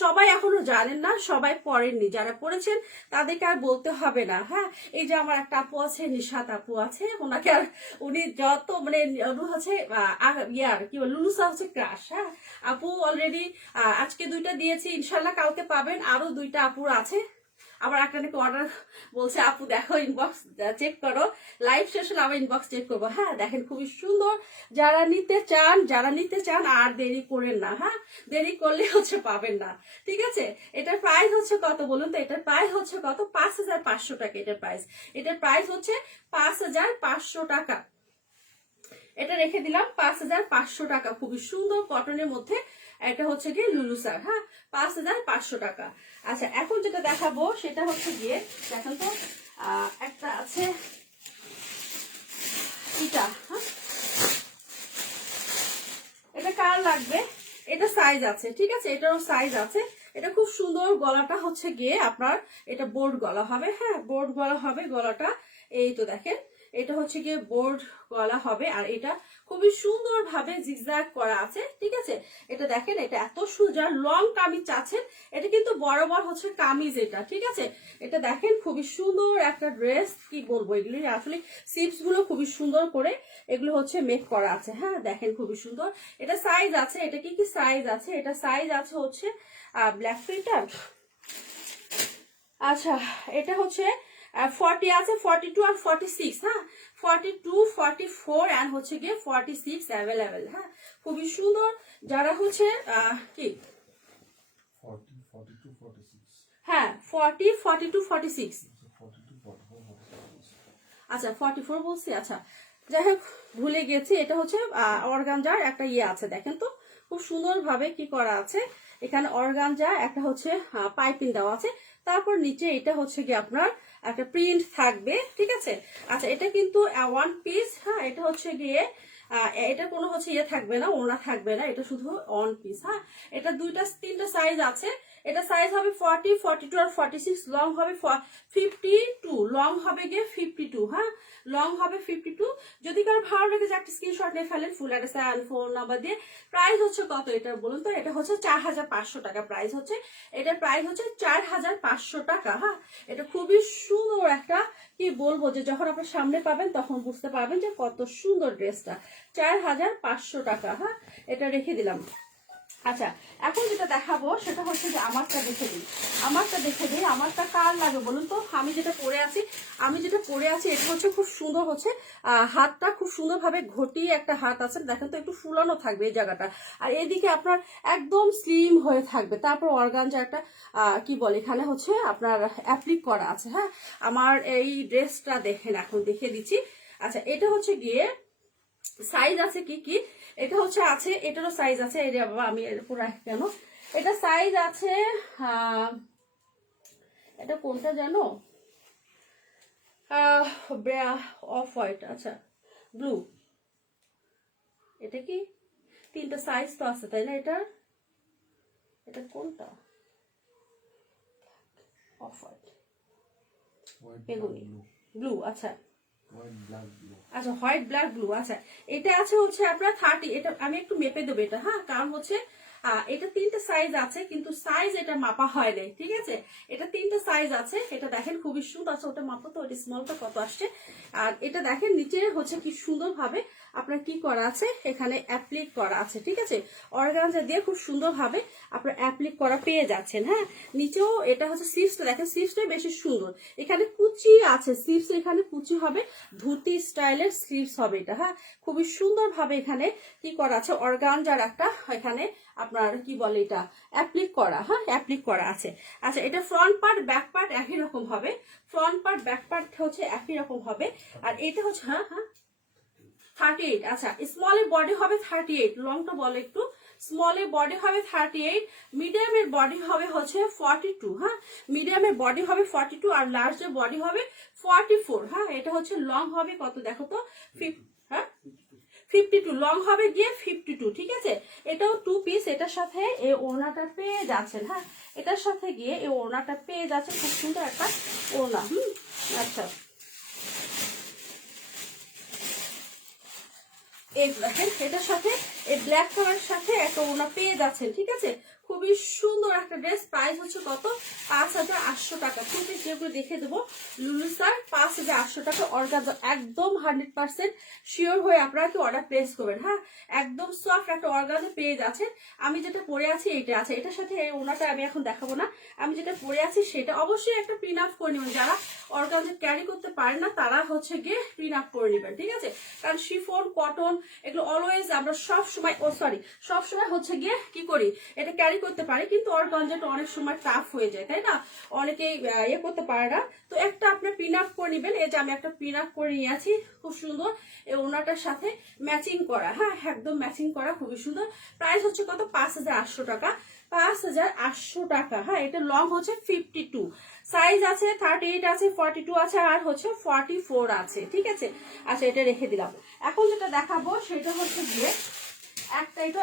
সবাই এখনো জানেন না, সবাই পড়েননি, যারা পড়েছেন তাদেরকে আর বলতে হবে না। হ্যাঁ এই যে আমার একটা আপু আছে, নিশাত আপু আছে, ওনাকে আর উনি যত মানে হচ্ছে ইয়ার কি বল লুলু স্যার হচ্ছে ক্রাশ। হ্যাঁ আপু অলরেডি আজকে 2টা দিয়েছি, ইনশাল্লাহ কালকে পাবেন আরো 2টা আপুর আছে। আবার একটা নাকি অর্ডার বলছে আপু দেখো ইনবক্স চেক করো, লাইভ সেশন আবার ইনবক্স চেক করবো। হ্যাঁ দেখেন খুবই সুন্দর, যারা নিতে চান আর দেরি করেন না। হ্যাঁ দেরি করলে হচ্ছে পাবেন না, ঠিক আছে। এটার প্রাইস হচ্ছে কত বলুন তো? এটার প্রাইস হচ্ছে কত? 5500 টাকা এটার প্রাইস হচ্ছে 5500 টাকা। এটা রেখে দিলাম 5500 টাকা, খুবই সুন্দর কটনের মধ্যে। এটা হচ্ছে গিয়ে লুলু স্যার, হ্যাঁ 5500 টাকা। আচ্ছা এখন যেটা দেখাবো সেটা হচ্ছে গিয়ে দেখেন তো একটা আছে এটা, হ্যাঁ এটা কার লাগবে? এটা সাইজ আছে, ঠিক আছে এটারও সাইজ আছে। এটা খুব সুন্দর, গলাটা হচ্ছে গিয়ে আপনার এটা বোর্ড গলা হবে। হ্যাঁ বোর্ড গলা হবে গলাটা, এই তো দেখেন এটা হচ্ছে গিয়ে বোর্ড গলা হবে। আর এটা খুবই সুন্দর ভাবে জিগজ্যাগ করা আছে, ঠিক আছে। এটা দেখেন এটা এত সুন্দর, লং কামিজ চাচ্ছেন এটা কিন্তু বরাবর হচ্ছে কামিজ এটা, ঠিক আছে। এটা দেখেন খুবই সুন্দর একটা ড্রেস, কি বলবো এগুলি আসলে সিপস গুলো খুবই সুন্দর করে এগুলো হচ্ছে মেক করা আছে। হ্যাঁ দেখেন খুবই সুন্দর। এটা সাইজ আছে, এটা কি কি সাইজ আছে? এটা সাইজ আছে হচ্ছে ব্ল্যাক প্রিন্টার। আচ্ছা এটা হচ্ছে 40 আছে, 42 আর 46। হ্যাঁ 42, 44 এন্ড হচ্ছে গিয়ে 46 অ্যাভেলেবেল। হ্যাঁ খুবই সুন্দর, যারা হচ্ছে কি হ্যাঁ 40, 42, 46। আচ্ছা 44 বলছি, আচ্ছা যাই হোক ভুলে গেছি। এটা হচ্ছে অর্গানজার একটা ইয়ে আছে, দেখেন তো খুব সুন্দর ভাবে কি করা আছে। এখানে অর্গানজা একটা হচ্ছে পাইপিং দেওয়া আছে, তারপর নিচে এটা হচ্ছে কি আপনার একটা প্রিন্ট থাকবে, ঠিক আছে। আচ্ছা এটা কিন্তু ওয়ান পিস। হ্যাঁ এটা হচ্ছে গিয়ে এটা কোনো হচ্ছে ইয়ে থাকবে না, ওড়না থাকবে না, এটা শুধু ওয়ান পিস। হ্যাঁ এটা 3টা সাইজ আছে। এটা সাইজ হবে 40, 42 আর 46। লং হবে 52, লং হবে গিয়ে 52। হ্যাঁ লং হবে 52। যদি কারো ভালো লাগে যে একটা স্ক্রিনশট নিয়ে ফেলেন ফুল অ্যাড্রেস আর ফোন নাম্বার দিয়ে। প্রাইস হচ্ছে কত এটা বলুন তো? এটা হচ্ছে 4500 টাকা প্রাইস হচ্ছে। এটার প্রাইস হচ্ছে 4500 টাকা। হ্যাঁ এটা খুবই সুন্দর একটা, কি বলবো যে যখন আপনার সামনে পাবেন তখন বুঝতে পারবেন যে কত সুন্দর ড্রেসটা। 4500 টাকা। হ্যাঁ এটা রেখে দিলাম। আচ্ছা এখন যেটা দেখাবো সেটা হচ্ছে যে আমারটা দেখে দিই, আমারটা কার লাগে বলুন তো? আমি যেটা পরে আছি এটা হচ্ছে খুব সুন্দর হচ্ছে হাতটা খুব সুন্দর ভাবে ঘটিয়ে একটা হাত আছে, দেখেন তো একটু ফুলানো থাকবে এই জায়গাটা। আর এদিকে আপনার একদম স্লিম হয়ে থাকবে। তারপর অর্গানজা একটা কি বলে এখানে হচ্ছে আপনার অ্যাপ্লিক করা আছে। হ্যাঁ আমার এই ড্রেসটা দেখেন, এখন দেখে দিচ্ছি। আচ্ছা এটা হচ্ছে গিয়ে সাইজ আছে কি কি? এটা হচ্ছে আছে, এটারও সাইজ আছে। এই যে বাবা আমি এর উপর রাখি কেন? এটা সাইজ আছে এটা কোনটা জানো? অফ হোয়াইট, আচ্ছা ব্লু। এটা কি 3টা সাইজ তো আছে তাই না? এটা কোনটা? অফ হোয়াইট, বেগুনি, ব্লু। আচ্ছা আচ্ছা হোয়াইট ব্ল্যাক ব্লু। আচ্ছা এটা আছে হচ্ছে আপনার 30। এটা আমি একটু মেপে দেবো এটা। হ্যাঁ কারণ হচ্ছে এটা 3টা সাইজ আছে, কিন্তু সাইজ এটা মাপা হয় নাই, ঠিক আছে। এটা 3টা সাইজ আছে। এটা দেখেন খুবই সুন্দর আছে, ওটা মাপা তো ওটা স্মলটা কত আসছে। আর এটা দেখেন নিচে হচ্ছে কি সুন্দর ভাবে আপনার কি করা আছে, এখানে অ্যাপ্লিক করা আছে, ঠিক আছে। অর্গানজা দিয়ে খুব সুন্দর ভাবে আপনার অ্যাপ্লিক করা পেয়ে যাচ্ছেন। হ্যাঁ নিচেও এটা হচ্ছে স্লিভসটা দেখেন, স্লিভসটাই বেশি সুন্দর। এখানে কুচি আছে, স্লিভস এখানে কুচি হবে, ধুতি স্টাইলের স্লিভস হবে এটা। হ্যাঁ খুবই সুন্দর ভাবে এখানে কি করা আছে, অর্গানজার একটা এখানে আপনার কি বলে এটা অ্যাপ্লিক করা। হ্যাঁ অ্যাপ্লিক করা আছে। আচ্ছা এটা ফ্রন্ট পার্ট ব্যাক পার্ট একই রকম হবে, ফ্রন্ট পার্ট ব্যাক পার্ট হচ্ছে একই রকম হবে। আর এটা হচ্ছে 38। আচ্ছা স্মলের বডি হবে 38, লংটা বলে একটু স্মলের বডি হবে 38, মিডিয়ামের বডি হবে হচ্ছে 42, হ্যাঁ মিডিয়ামের বডি হবে 42 আর লার্জের বডি হবে 44, হ্যাঁ এটা হচ্ছে লং হবে কত দেখো তো, হ্যাঁ 52, লং হবে গিয়ে 52, ঠিক আছে। এটাও 2 পিস, এটার সাথে এই ওড়নাটা পেয়ে যাচ্ছেন, হ্যাঁ এটার সাথে গিয়ে এই ওড়নাটা পেয়ে যাচ্ছেন, খুব সুন্দর একটা ওড়না। আচ্ছা এই দেখেন এটার সাথে এই ব্ল্যাক কালারের সাথে একটা ওড়না পেয়ে যাচ্ছেন, ঠিক আছে। খুবই সুন্দর একটা ড্রেস, প্রাইস হচ্ছে কত 5800 টাকা। খুবই যেগুলো দেখে দেবো লুলু স্যার 5800 টাকা অর্গানজা, একদম 100% শিওর হয়ে আপনারা কি অর্ডার প্লেস করবেন, হ্যাঁ একদম সফট একটা অর্গানজা পেয়ে যাচ্ছেন। আমি যেটা পরে আছি এইটা আছে, এটার সাথে এই ওড়নাটা আমি এখন দেখাবো না, আমি যেটা পরে আছি সেটা অবশ্যই একটা প্রিন আপ করে নেবেন। যারা অর্গানজা ক্যারি করতে পারেন না তারা হচ্ছে গিয়ে প্রিন আপ করে নেবেন, ঠিক আছে। কারণ শিফন কটন এগুলো অলওয়েজ আমরা সব সময় সব সময় হচ্ছে গিয়ে কি করি, এটা ক্যারি করতে পারি, কিন্তু অর্গানজাটা অনেক সময় টাফ হয়ে যায়, তাই না, অনেকেই ইয়ে করতে পারে না। তো একটা আপনার পিন আপ করে নেবেন, এই যে আমি একটা পিন আপ করে নিয়ে আছি, খুব সুন্দর এই ওড়নাটার সাথে ম্যাচিং করা, হ্যাঁ একদম ম্যাচিং করা, খুবই সুন্দর। প্রাইস হচ্ছে কত 5800 টাকা, 5800 টাকা, হ্যাঁ এটা লং হচ্ছে 52, সাইজ আছে 38 আছে, 42 আছে আর হচ্ছে 44 আছে, ঠিক আছে। আচ্ছা এটা রেখে দিলাম। এখন যেটা দেখাবো সেটা হচ্ছে গিয়ে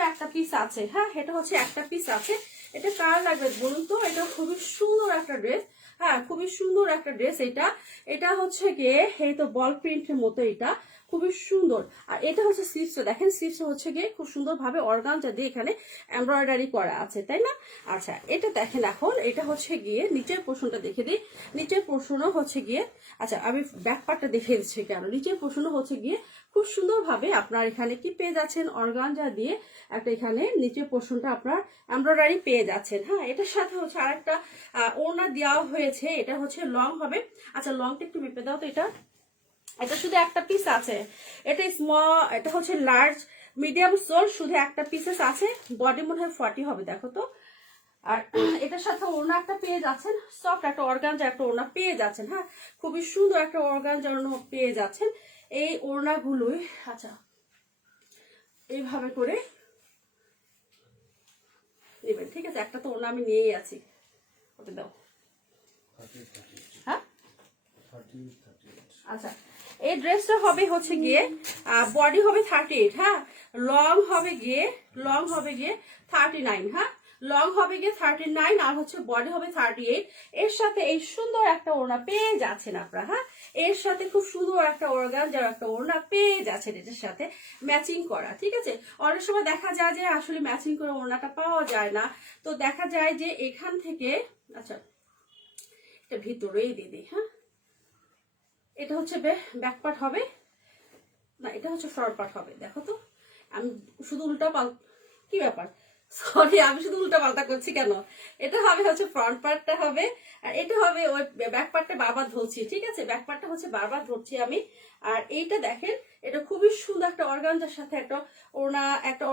একটা পিস আছে, হ্যাঁ এটা হচ্ছে একটা পিস আছে, এটা কার লাগবে বলুন তো, এটা খুবই সুন্দর একটা ড্রেস, হ্যাঁ খুবই সুন্দর একটা ড্রেস। এটা হচ্ছে গিয়ে এই তো বল প্রিন্টের মতো, এটা খুবই সুন্দর। আর এটা হচ্ছে স্লিভসটা দেখেন, স্লিভস হচ্ছে গিয়ে খুব সুন্দর ভাবে অর্গানজা দিয়ে এখানে এমব্রয়ডারি করা আছে, তাই না। আচ্ছা এটা দেখেন, এখন এটা হচ্ছে গিয়ে নিচের পোর্শনটা দেখে দিই, নিচের পোর্শনও হচ্ছে গিয়ে, আচ্ছা আমি ব্যাক পার্টটা দেখে দিচ্ছি কেন, নিচের পোর্শনও হচ্ছে গিয়ে খুব সুন্দর ভাবে আপনার এখানে কি পেয়ে যাচ্ছেন, অর্গানজা দিয়ে একটা এখানে নিচের পোর্শনটা আপনার এমব্রয়ডারি পেয়ে যাচ্ছেন, হ্যাঁ এটার সাথে হচ্ছে আরেকটা ওড়না দেওয়া হয়েছে, এটা হচ্ছে লং হবে। আচ্ছা লংটা একটু মেপে দাও তো, এটা শুধু একটা পিস আছে, এটা স্মল, এটা হচ্ছে লার্জ মিডিয়াম সোল, শুধু একটা পিসেস আছে, বডি মনে হয় 40 হবে দেখো তো। আর এটার সাথে ওড়না একটা পেয়ে যাচ্ছেন, সফট একটা অর্গানজা একটা ওড়না পেয়ে যাচ্ছেন, হ্যাঁ খুবই সুন্দর একটা অর্গানজা ওড়না পেয়ে যাচ্ছেন। এই ওড়নাগুলোই আচ্ছা এইভাবে করে নেবেন, ঠিক আছে। একটা তো ওড়না আমি নিয়েই আছি, ওটা দাও, হ্যাঁ আচ্ছা এই ড্রেসটা হবে হচ্ছে গিয়ে বডি হবে 38, হ্যাঁ লং হবে গিয়ে 39, হ্যাঁ লং হবে গিয়ে 39 আর হচ্ছে বডি হবে 38। এর সাথে এই সুন্দর একটা ওড়না পেয়ে যাচ্ছেন আপনারা, হ্যাঁ এর সাথে খুব সুন্দর একটা অর্গানজার একটা ওড়না পেয়ে যাচ্ছেন, এটার সাথে ম্যাচিং করা, ঠিক আছে। অনেক সময় দেখা যায় যে আসলে ম্যাচিং করে ওড়নাটা পাওয়া যায় না, তো দেখা যায় যে এখান থেকে, আচ্ছা এটা ভিতরেই দিদি, হ্যাঁ এটা হচ্ছে ব্যাক পার্ট হবে না, এটা হচ্ছে ফ্রন্ট পার্ট হবে, দেখো তো আমি শুধু উল্টা পাল্টা, কি ব্যাপার সরি আমি শুধু উল্টা পাল্টা করছি কেন, এটা হবে হচ্ছে ফ্রন্ট পার্টটা হবে, আর এটা হবে ওই ব্যাক পার্টটা বারবার ধরছি, ঠিক আছে ব্যাক পার্টটা হচ্ছে বারবার ধরছি আমি। আর এইটা দেখেন, এটা খুবই সুন্দর একটা অর্গানজার সাথে একটা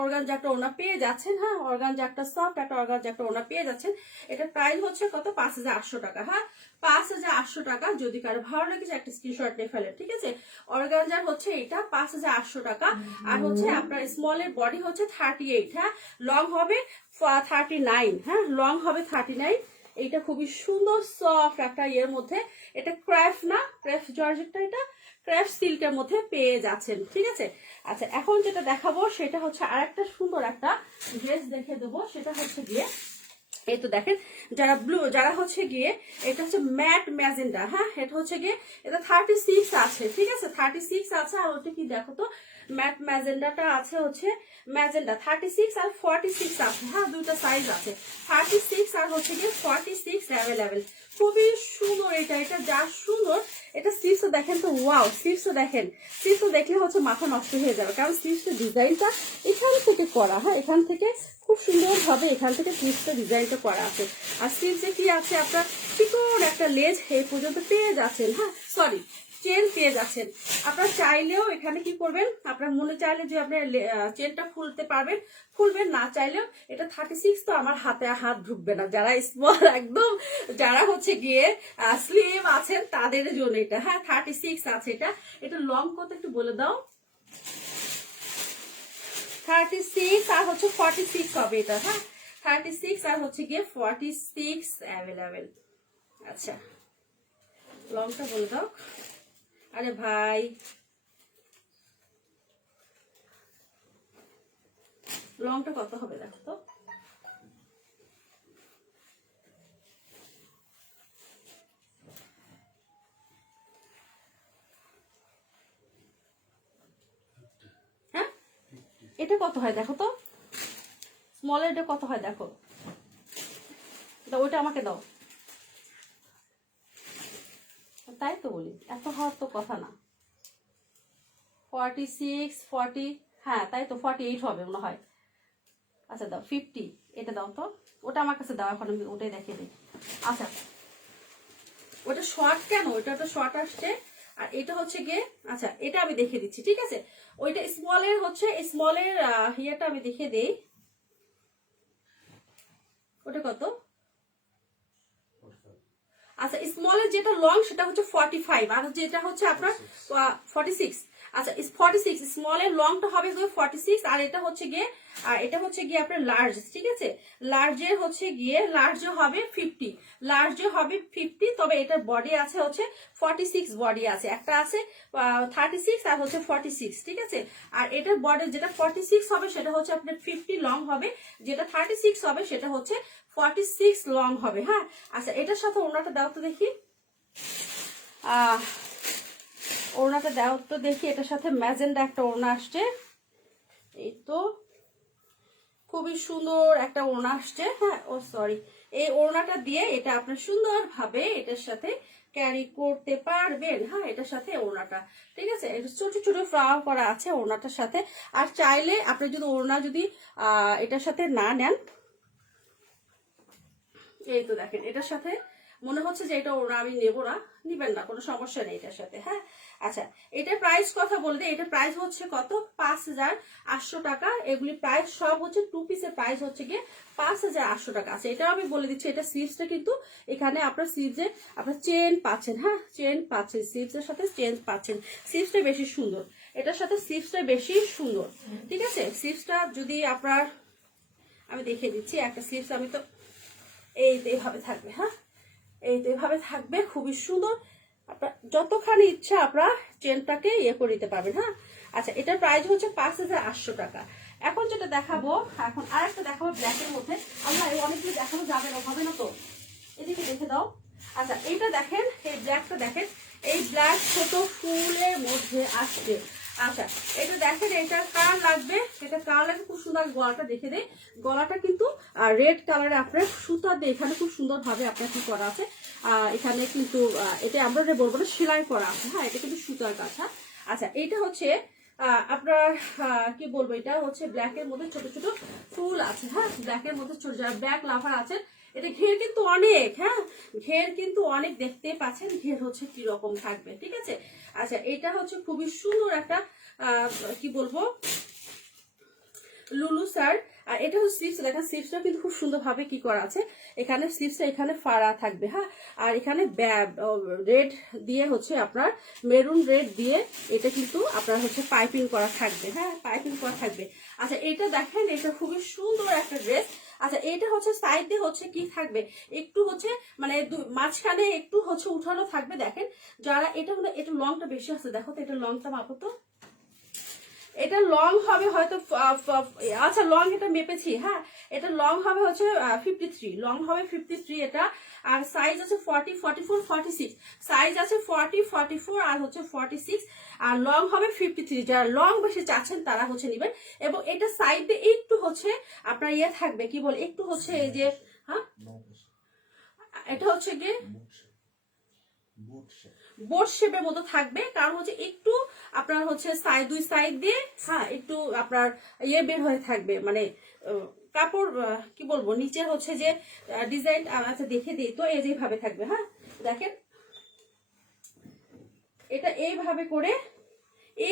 অর্গানজা একটা ওড়না পেয়ে যাচ্ছেন, হ্যাঁ অর্গানজা একটা সফট একটা অর্গানজা একটা ওড়না পেয়ে যাচ্ছেন। এটা প্রাইস হচ্ছে কত 5800 টাকা, হ্যাঁ 5800 টাকা। যদি কারো ভালো লাগে একটা স্ক্রিনশট নিয়ে ফেলেন, ঠিক আছে। অর্গানজার হচ্ছে এটা 5800 টাকা, আর হচ্ছে আপনার স্মলের বডি হচ্ছে 38, হ্যাঁ লং হবে 39, হ্যাঁ লং হবে 39। এইটা খুবই সুন্দর সফট একটা ইয়ের মধ্যে, এটা ক্রাফট না, ক্রাফট জর্জেটটা, এটা ক্রাফট সিল্কের মধ্যে পেয়ে যাচ্ছেন, ঠিক আছে। আচ্ছা এখন যেটা দেখাবো সেটা হচ্ছে আরেকটা সুন্দর একটা ড্রেস দেখে দেবো, সেটা হচ্ছে গিয়ে এই তো দেখেন, যারা হচ্ছে গিয়ে এটা হচ্ছে ম্যাট ম্যাজেন্ডা, হ্যাঁ এটা হচ্ছে গিয়ে এটা 36 আছে, ঠিক আছে 36 আছে। আর ওটা কি দেখো তো, ম্যাট ম্যাজেন্ডাটা আছে হচ্ছে ম্যাজেন্ডা 36 আর 46 আছে, হ্যাঁ দুইটা সাইজ আছে, 36 আর হচ্ছে গিয়ে 46 অ্যাভেলেবেল। খুবই সুন্দর এটা যা সুন্দর। এটা স্লিভসও দেখেন তো, ওয়াও স্লিভসও দেখেন, স্লিভসও দেখলে হচ্ছে মাথা নষ্ট হয়ে যাবে, কারণ স্লিভসের ডিজাইনটা এখান থেকে করা, হ্যাঁ এখান থেকে খুব সুন্দর ভাবে এখান থেকে স্লিভসের ডিজাইনটা করা আছে। আর স্লিভসে কি আছে আপনার চিকন একটা লেজ এই পর্যন্ত পেয়ে যাচ্ছেন, হ্যাঁ সরি চেন পেয়ে যাচ্ছেন। আপনার চাইলেও এখানে কি করবেন, আপনার মনে চাইলে যে আপনার চেনটা খুলতে পারবেন, খুলবেন, না চাইলেও এটা 36 তো আমার হাত ঢুকবে না, যারা স্মল একদম যারা হচ্ছে গিয়ে স্লিম আছেন তাদের জন্য এটা, হ্যাঁ 36 আছে। এটা লং কত একটু বলে দাও, 36 আর হচ্ছে 46 হবে এটা, হ্যাঁ 36 আর হচ্ছে গিয়ে 46 অ্যাভেলেবেল। আচ্ছা লংটা বলে দাও। আরে ভাই লংটা কত হবে দেখো তো। হ্যাঁ এটা কত হয় দেখো তো, স্মলের এটা কত হয় দেখো, দাও ওইটা আমাকে দাও। তাই তো বলি এত হওয়ার তো কথা না। 46 40, হ্যাঁ তাই তো 48 হবে মনে হয়। আচ্ছা দাও 50, এটা দাও তো, ওটা আমার কাছে দাও, এখন আমি ওটাই দেখিয়ে দিই। আচ্ছা ওটা শর্ট কেন, ওটা তো শর্ট আসছে, আর এটা হচ্ছে গিয়ে, আচ্ছা এটা আমি দেখিয়ে দিচ্ছি ঠিক আছে। ওইটা স্মলের হচ্ছে, স্মলের ইয়েটা আমি দেখিয়ে দিই। ওটা কত, আচ্ছা স্মলের যেটা লং সেটা হচ্ছে 45, আর যেটা হচ্ছে আপনার 46। আচ্ছা 46 স্মলের লংটা হবে 46, আর এটা হচ্ছে গিয়ে আপনার লার্জ, ঠিক আছে। লার্জের হচ্ছে গিয়ে লার্জে হবে 50, লার্জে হবে 50, তবে এটার বডি আছে হচ্ছে 46 বডি আছে, একটা আছে 36 আর হচ্ছে 46, ঠিক আছে। আর এটার বডি যেটা 46 হবে সেটা হচ্ছে আপনার 50 লং হবে, যেটা 36 হবে সেটা হচ্ছে 46 লং হবে, হ্যাঁ। আচ্ছা এটার সাথে ওড়নাটা দাও তো দেখি, ওড়নাটা দাও তো দেখি, এটার সাথে ম্যাজেন্ডা একটা ওড়না আসছে, এই তো খুবই সুন্দর একটা ওড়না আসছে, হ্যাঁ ও সরি, এই ওড়নাটা দিয়ে এটা আপনার সুন্দরভাবে এটার সাথে ক্যারি করতে পারবেন, হ্যাঁ এটার সাথে ওড়নাটা, ঠিক আছে। এটা ছোট ছোট ফ্লাওয়ার করা আছে ওড়নাটার সাথে। আর চাইলে আপনি যদি ওড়না যদি এটার সাথে না নেন, এই তো দেখেন এটার সাথে মনে হচ্ছে যে এটা ওরা আমি নেবো না, নিবেন না, কোনো সমস্যা নেই এটার সাথে, হ্যাঁ। আচ্ছা এটার প্রাইস কথা বলে দিই, এটার প্রাইস হচ্ছে কত, 5800 টাকা। এগুলি প্রাইস সব হচ্ছে, টু পিসের প্রাইস হচ্ছে গিয়ে 5800 টাকা। আচ্ছা এটাও আমি বলে দিচ্ছি, এটা স্লিভসটা কিন্তু এখানে আপনার স্লিভসে আপনার চেন পাচ্ছেন, হ্যাঁ চেন পাচ্ছেন, স্লিভসের সাথে চেন পাচ্ছেন, স্লিভসটা বেশি সুন্দর, এটার সাথে স্লিভসটা বেশি সুন্দর, ঠিক আছে। স্লিভসটা যদি আপনার আমি দেখিয়ে দিচ্ছি একটা স্লিভস, আমি তো এই তো এইভাবে থাকবে, হ্যাঁ এই তো এইভাবে থাকবে, খুবই সুন্দর, আপনার যতখানি ইচ্ছা আপনার চেনটাকে ইয়ে করে দিতে পারবেন, হ্যাঁ। আচ্ছা এটার প্রাইস হচ্ছে 5800 টাকা। এখন যেটা দেখাবো, এখন আরেকটা দেখাবো ব্ল্যাকের মধ্যে, আমরা অনেকগুলো দেখানো যাবে না, হবে না তো, এদিকে দেখে দাও। আচ্ছা এইটা দেখেন, এই ব্ল্যাকটা দেখেন, এই ব্ল্যাক ছোট ফুলের মধ্যে আসছে। আচ্ছা এটা দেখেন, এটা কার লাগবে, এটা কার লাগবে, খুব সুন্দর, গলাটা দেখে দেয়, গলাটা কিন্তু রেড কালারে আপনার সুতা দিয়ে এখানে খুব সুন্দর ভাবে আপনার কি করা আছে, এখানে কিন্তু এটা আমরা বলবো না, সেলাই করা আছে, হ্যাঁ এটা কিন্তু সুতার কাছা। আচ্ছা এইটা হচ্ছে আপনার কি বলবো, এটা হচ্ছে ব্ল্যাকের মধ্যে ছোট ছোট ফুল আছে, হ্যাঁ ব্ল্যাকের মধ্যে ছোট, যারা ব্ল্যাক লাভার আছেন, এটা ঘের কিন্তু অনেক, হ্যাঁ ঘের কিন্তু অনেক, দেখতে পাচ্ছেন ঘের হচ্ছে কি রকম থাকবে, ঠিক আছে। আচ্ছা এটা হচ্ছে খুবই সুন্দর একটা কি বলবো লুলু স্যার। আর এটা হচ্ছে স্লিভস, দেখেন স্লিভসটা কিন্তু খুব সুন্দর ভাবে কি করা আছে, এখানে স্লিভসটা এখানে ফাড়া থাকবে, হ্যাঁ। আর এখানে রেড দিয়ে হচ্ছে আপনার মেরুন রেড দিয়ে এটা কিন্তু আপনার হচ্ছে পাইপিং করা থাকবে, হ্যাঁ পাইপিং করা থাকবে। আচ্ছা এটা দেখেন, এটা খুবই সুন্দর একটা ড্রেস। আচ্ছা এটা হচ্ছে সাইডে হচ্ছে কি থাকবে, একটু হচ্ছে মানে মাঝখানে একটু হচ্ছে উঠানো থাকবে, দেখেন যারা এটা হলো, এটা লংটা বেশি আছে, দেখো তো এটা লংটা মাপো তো, এটা লং হবে হয়তো, আচ্ছা লং এটা মেপেছি, হ্যাঁ এটা লং হবে হচ্ছে 53, লং হবে 53 এটা। আর সাইজ আছে 40 44 46, সাইজ আছে 40 44 আর হচ্ছে 46, আর লং হবে 53। যারা লং বেশি চাচ্ছেন তারা হচ্ছে নেবেন। এবং এটা সাইডে একটু হচ্ছে আপনার ইয়ে থাকবে, কি বল, একটু হচ্ছে এই যে, হ্যাঁ এটা হচ্ছে গিয়ে বোট শেপের মতো থাকবে, কারণ হচ্ছে একটু আপনার হচ্ছে সাইড, দুই সাইড দিয়ে, হ্যাঁ একটু আপনার ইয়ে বের হয়ে থাকবে, মানে কাপড় কি বলবো, নিচের হচ্ছে যে ডিজাইন, আচ্ছা দেখে দিই তো, এই যেভাবে থাকবে, হ্যাঁ দেখেন এটা এইভাবে করে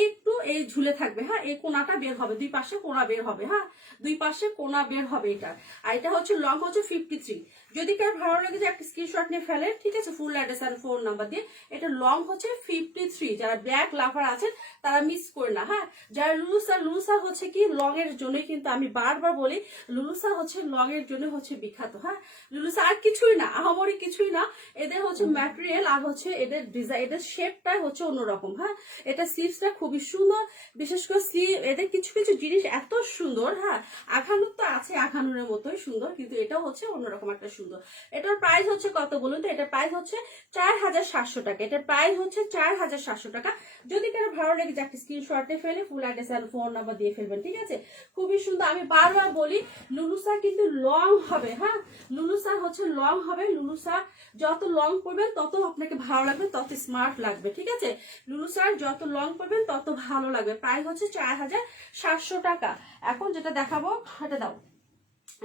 একটু এই ঝুলে থাকবে, হ্যাঁ এই কোনাটা বের হবে, দুই পাশে কোনা বের হবে, হ্যাঁ দুই পাশে কোনা বের হবে এটা। আর এটা হচ্ছে লং হচ্ছে 53। যদি কার ভালো লাগে যে একটা স্ক্রিনশট নিয়ে ফেলে, ঠিক আছে, ফুল অ্যাড্রেস আর ফোন নাম্বার দিয়ে। এটা লং হচ্ছে 53। যারা ব্ল্যাক লাভার আছেন তারা মিস করে না, হ্যাঁ। যারা লুলুসার হচ্ছে কি লং এর জন্যই, কিন্তু আমি বারবার বলি লুলুসার হচ্ছে লং এর জন্য হচ্ছে বিখ্যাত, হ্যাঁ। লুলুসার আর কিছুই না, আহামরি কিছুই না, এদের হচ্ছে ম্যাটেরিয়াল আর হচ্ছে এদের ডিজাইন, এদের শেপটাই হচ্ছে অন্যরকম, হ্যাঁ। এটা স্লিভসটা খুবই সুন্দর, বিশেষ করে স্লিভ এদের কিছু কিছু জিনিস এত সুন্দর, হ্যাঁ। আখানুর তো আছে, আখানুরের মতোই সুন্দর, কিন্তু এটাও হচ্ছে অন্যরকম একটা সুন্দর। এটার প্রাইস হচ্ছে কত বলুন তো? এটার প্রাইস হচ্ছে 4700 টাকা। এটার প্রাইস হচ্ছে 4700 টাকা। যদি কারো ভালো লেগে যাকে স্ক্রিনশটে ফেলে ফুল অ্যাড্রেস আর ফোন নাম্বার দিয়ে ফেলবেন, ঠিক আছে। খুবই সুন্দর। আমি বারবার বলি লুলুসার কিন্তু লং হবে, হ্যাঁ লুলুসার হচ্ছে লং হবে। লুলুসার যত লং করবেন তত আপনাকে ভালো লাগবে, তত স্মার্ট লাগবে, ঠিক আছে। লুলুসার যত লং করবেন তত ভালো লাগবে। প্রাইস হচ্ছে 4700 টাকা। এখন যেটা দেখাবো এটা দাও,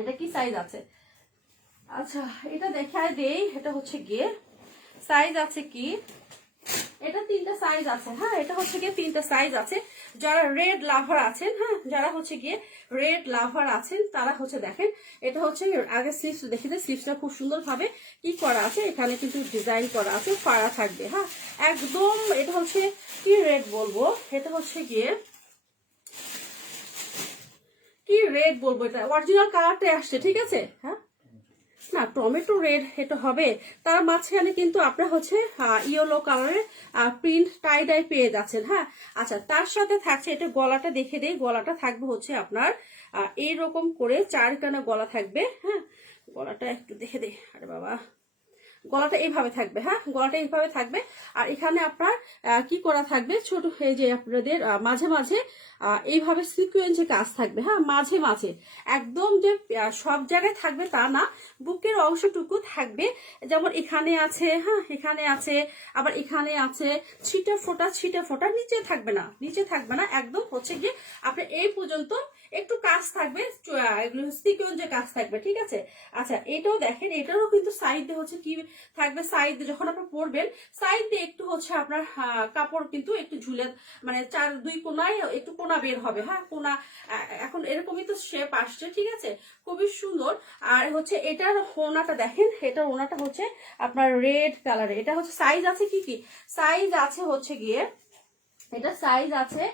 এটা কি সাইজ আছে? আচ্ছা এটা দেখায় দেই, এটা হচ্ছে গিয়ে সাইজ আছে কি, এটা 3টা সাইজ আছে, হ্যাঁ এটা হচ্ছে গিয়ে 3টা সাইজ আছে। যারা রেড লাভার আছেন, হ্যাঁ যারা হচ্ছে গিয়ে রেড লাভার আছেন তারা হচ্ছে দেখেন, এটা হচ্ছে আগে স্লিভস দেখে দেয়, স্লিভসটা খুব সুন্দর ভাবে কি করা আছে, এখানে কিন্তু ডিজাইন করা আছে, ফাড়া থাকবে, হ্যাঁ একদম। এটা হচ্ছে কি রেড বলবো, এটা হচ্ছে গিয়ে কি রেড বলবো, এটা অরিজিনাল কালারটাই আসছে, ঠিক আছে, হ্যাঁ না টমেটো রেড এটা হবে। তার মাঝখানে কিন্তু আপনার হচ্ছে ইয়েলো কালারের প্রিন্ট টাই ডাই পেয়ে যাচ্ছেন, হ্যাঁ। আচ্ছা তার সাথে থাকছে, এটা গলাটা দেখে দেই, গলাটা থাকবে হচ্ছে আপনার এইরকম করে 4 কানা গলা থাকবে, হ্যাঁ গলাটা একটু দেখে দেই, আরে বাবা গলাটা এইভাবে থাকবে, হ্যাঁ গলাটা এইভাবে থাকবে। আর এখানে আপনার কি করা থাকবে, ছোট এই যে আপনাদের মাঝে মাঝে এইভাবে সিকোয়েন্সে কাজ থাকবে, হ্যাঁ মাঝে মাঝে, একদম যে সব জায়গায় থাকবে তা না, বুকের অংশটুকু থাকবে, যেমন এখানে আছে, হ্যাঁ এখানে আছে, আবার এখানে আছে, ছিটা ফোটা নিচে থাকবে না, নিচে থাকবে না, একদম হচ্ছে গিয়ে আপনার এই পর্যন্ত একটু কাজ থাকবে, এগুলো সিকোয়েন্সের কাজ থাকবে, ঠিক আছে। আচ্ছা এটাও দেখেন, এটারও কিন্তু সাইডে হচ্ছে কি থাকবে, সাইডে যখন আপনার পরবেন সাইডে একটু হচ্ছে আপনার কাপড় কিন্তু একটু ঝুলে, মানে 2 কোনায় একটু কোনা বের হবে, হ্যাঁ কোনা এখন এরকমই তো শেপ আসছে, ঠিক আছে খুবই সুন্দর। আর হচ্ছে এটার ওড়নাটা দেখেন, এটার ওড়নাটা হচ্ছে আপনার রেড কালারে। এটা হচ্ছে সাইজ আছে কি কি সাইজ আছে হচ্ছে গিয়ে, এটা সাইজ আছে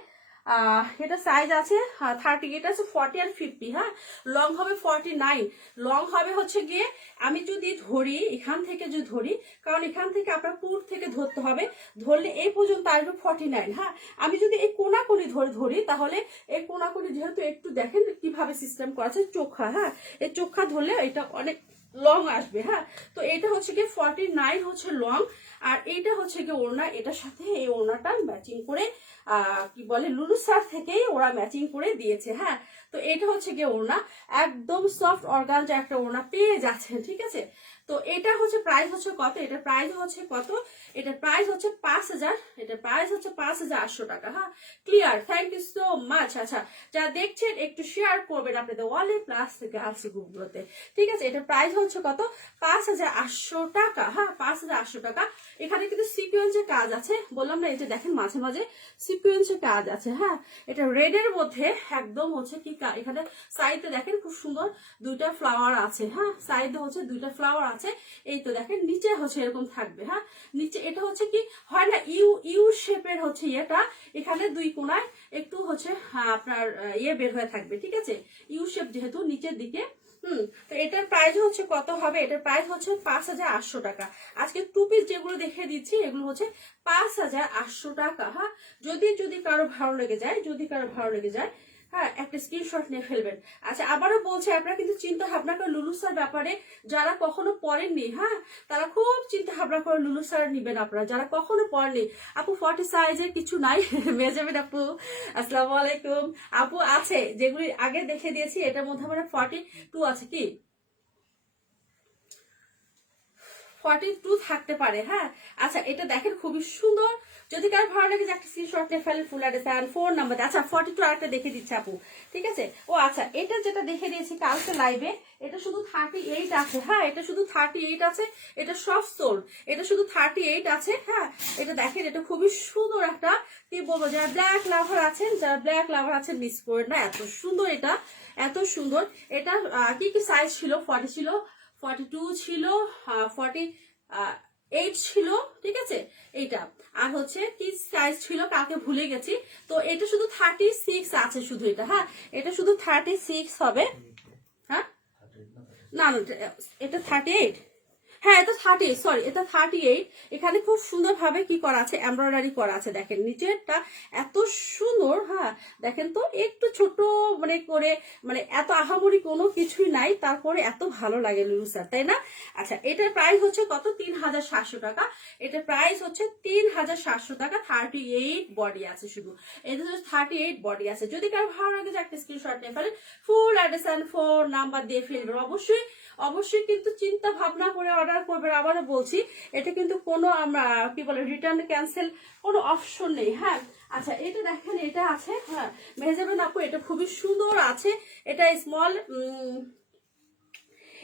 এটা সাইজ আছে 30, এটা আছে 40 আর 50, হ্যাঁ লং হবে 49, লং হবে হচ্ছে গিয়ে, আমি যদি ধরি এখান থেকে যদি ধরি, কারণ এখান থেকে আপনার পুর থেকে ধরতে হবে, ধরলে এই পর্যন্ত আসবে 49, হ্যাঁ আমি যদি এই কোনাকুনি ধরি তাহলে এই কোনাকুনি যেহেতু একটু দেখেন কিভাবে সিস্টেম করা আছে চোখা, হ্যাঁ এই চোখা ধরলে এটা অনেক লং আসবে, হ্যাঁ তো এটা হচ্ছে কি 49 হচ্ছে লং। আর এইটা হচ্ছে কি ওড়না, এটার সাথে এই ওড়নাটা ম্যাচিং করে কি বলে লুলুসার থেকেই ওরা ম্যাচিং করে দিয়েছে, হ্যাঁ তো এটা হচ্ছে গিয়ে ওড়না, একদম সফট অর্গানজা একটা ওড়না পেয়ে যাচ্ছেন, ঠিক আছে। তো এটা হচ্ছে প্রাইস হচ্ছে কত, এটা প্রাইস হচ্ছে কত, এটার প্রাইস হচ্ছে 5000, এটার প্রাইস হচ্ছে 5800 টাকা, হ্যাঁ clear, thank you so much. আচ্ছা যা দেখছেন একটু শেয়ার করবেন আপনাদের ওয়ালে প্লাস গার্লস গ্রুপগুলোতে, ঠিক আছে। এটার প্রাইস হচ্ছে কত, 5800 টাকা, হ্যাঁ 5800 টাকা। এখানে কিন্তু সিকোয়েন্সের কাজ আছে, বললাম না এই যে দেখেন মাঝে মাঝে সিকোয়েন্সের কাজ আছে, হ্যাঁ এটা রেডের মধ্যে একদম হচ্ছে কি এখানে সাইডে দেখেন খুব সুন্দর 2টা ফ্লাওয়ার আছে, হ্যাঁ সাইডে হচ্ছে 2টা ফ্লাওয়ার আছে, এই তো দেখেন নিচে হচ্ছে এরকম থাকবে, হ্যাঁ নিচে এটা হচ্ছে কি হয় না ইউ শেপের হচ্ছে এটা, এখানে 2 কোণায় একটু হচ্ছে আপনার বের হয়ে থাকবে, ঠিক আছে ইউ শেপ যেহেতু নিচের দিকে। তো এটার প্রাইস হচ্ছে কত হবে, এটার প্রাইস হচ্ছে 5800 টাকা। আজকে 2 পিস যেগুলো দেখে দিচ্ছি এগুলো হচ্ছে 5800 টাকা, হ্যাঁ যদি কারো ভালো লেগে যায়, যদি কারো ভালো লেগে যায়, হ্যাঁ একটা স্ক্রিনশট নিয়ে ফেলবেন। আচ্ছা আবারও বলছি, আপনারা কিন্তু চিন্তা ভাবনা করে লুলুসার ব্যাপারে যারা কখনো পড়েননি, হ্যাঁ তারা খুব চিন্তা ভাবনা করে লুলুসার নিবেন, আপনারা যারা কখনো পড়েননি। আপু 40 সাইজের কিছু নাই মেয়ে যাবেন আপু, আসসালামু আলাইকুম আপু, আছে যেগুলি আগে দেখে দিয়েছি, এটার মধ্যে মানে 42 আছে, কি 42 থাকতে পারে, হ্যাঁ। আচ্ছা এটা দেখেন খুবই সুন্দর, যদি কারো ভালো লাগে যে একটা স্ক্রিনশট নিয়ে ফেলেন, full address and phone number. আচ্ছা 42 আরেকটা দেখে দিচ্ছে আপু, ঠিক আছে। ও আচ্ছা, এটা যেটা দেখে দিয়েছি কালকে লাইভে, এটা শুধু 38 আছে। হ্যাঁ, এটা শুধু 38 আছে, এটা সব সোল, এটা শুধু 38 আছে। হ্যাঁ, এটা দেখেন, এটা খুবই সুন্দর একটা, কি বলবো, যারা ব্ল্যাক লাভার আছেন, যারা ব্ল্যাক লাভার আছেন মিস করেন না, এত সুন্দর এটা, এত সুন্দর এটা। কি কি সাইজ ছিল? 40 ছিল, 42 ছিল, 48 ছিল, ঠিক আছে এইটা। আর হচ্ছে কি সাইজ ছিল কালকে ভুলে গেছি। তো এটা শুধু 36 আছে শুধু এটা। হ্যাঁ, এটা শুধু 36 হবে। হ্যাঁ, না না, এটা 38। হ্যাঁ, এটা 38, সরি, এটা 38। এখানে খুব সুন্দর ভাবে কি করা আছে, এমব্রয়ডারি করা আছে। দেখেন নিচেরটা এত সুন্দর। হ্যাঁ, দেখেন তো, একটু ছোট মানে করে, মানে এত আহামরি কোনো কিছুই নাই, তারপরে এত ভালো লাগে লুলু স্যার, তাই না? আচ্ছা, এটার প্রাইস হচ্ছে কত? 3700 টাকা। এটার প্রাইস হচ্ছে 3700 টাকা। 38 বডি আছে শুধু, এটা হচ্ছে 38 বডি আছে। যদি কারো ভালো লাগে যে একটা স্ক্রিনশট নিয়ে ফেলেন, full address and phone number দিয়ে ফেলবেন। অবশ্যই অবশ্যই কিন্তু চিন্তা ভাবনা করে অর্ডার করবেন। আবারও বলছি, এটা কিন্তু কোনো আমরা কি বলে রিটার্ন ক্যান্সেল কোনো অপশন নেই। হ্যাঁ, আচ্ছা, এটা দেখেন, এটা আছে। হ্যাঁ, মেজাবেন আপু, এটা খুবই সুন্দর আছে। এটা স্মল,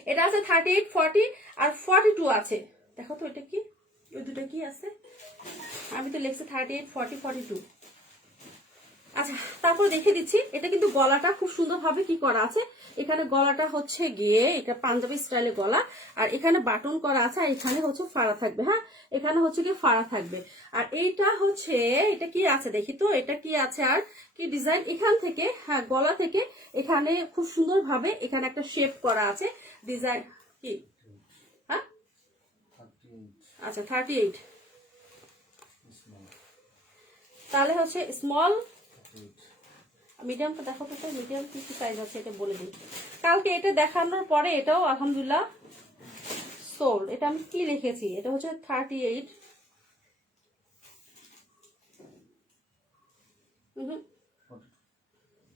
এটা আছে 38, 40 আর 42 আছে। দেখো তো এটা কি, ওই দুটো কি আছে? আমি তো লিখছি 38, 40, 42। আচ্ছা, তারপর দেখে দিচ্ছি, এটা কিন্তু গলাটা খুব সুন্দর ভাবে কি করা আছে। এখানে গলাটা হচ্ছে গিয়ে এটা পাঞ্জাবি স্টাইলে গলা, আর এখানে বাটন করা আছে, আর এখানে হচ্ছে ফাড়া থাকবে। হ্যাঁ, এখানে হচ্ছে কি ফাড়া থাকবে। আর এইটা হচ্ছে, এটা কি আছে দেখি তো, এটা কি আছে আর কি ডিজাইন এখান থেকে। হ্যাঁ, গলা থেকে এখানে খুব সুন্দর ভাবে এখানে একটা শেপ করা আছে, ডিজাইন কি। হ্যাঁ, আচ্ছা 38, তাহলে হচ্ছে স্মল, মিডিয়ামটা দেখো তো, মিডিয়াম কি কি সাইজ আছে এটা বলে দিই। কালকে এটা দেখানোর পরে এটাও আলহামদুলিল্লাহ সোল্ড। এটা আমি কি লিখেছি, এটা হচ্ছে 38,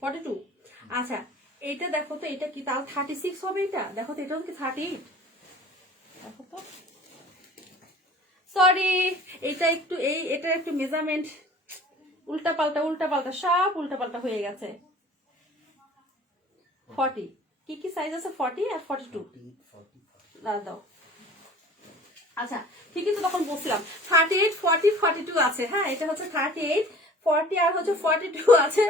42। আচ্ছা, এইটা দেখো তো, এটা কি তাও 36 হবে? এটা দেখো তো, এটাও কি 38? দেখো তো, সরি, এটা একটু এটা একটু মেজারমেন্ট উল্টা পাল্টা সব উল্টা পাল্টা হয়ে গেছে। 40 কি কি সাইজ আছে? 40 আর 42 দাও। আচ্ছা, ঠিকই তো তখন বলছিলাম 38, 40, 42 আছে। হ্যাঁ, এটা হচ্ছে 38, 40 আর হচ্ছে 42 আছে।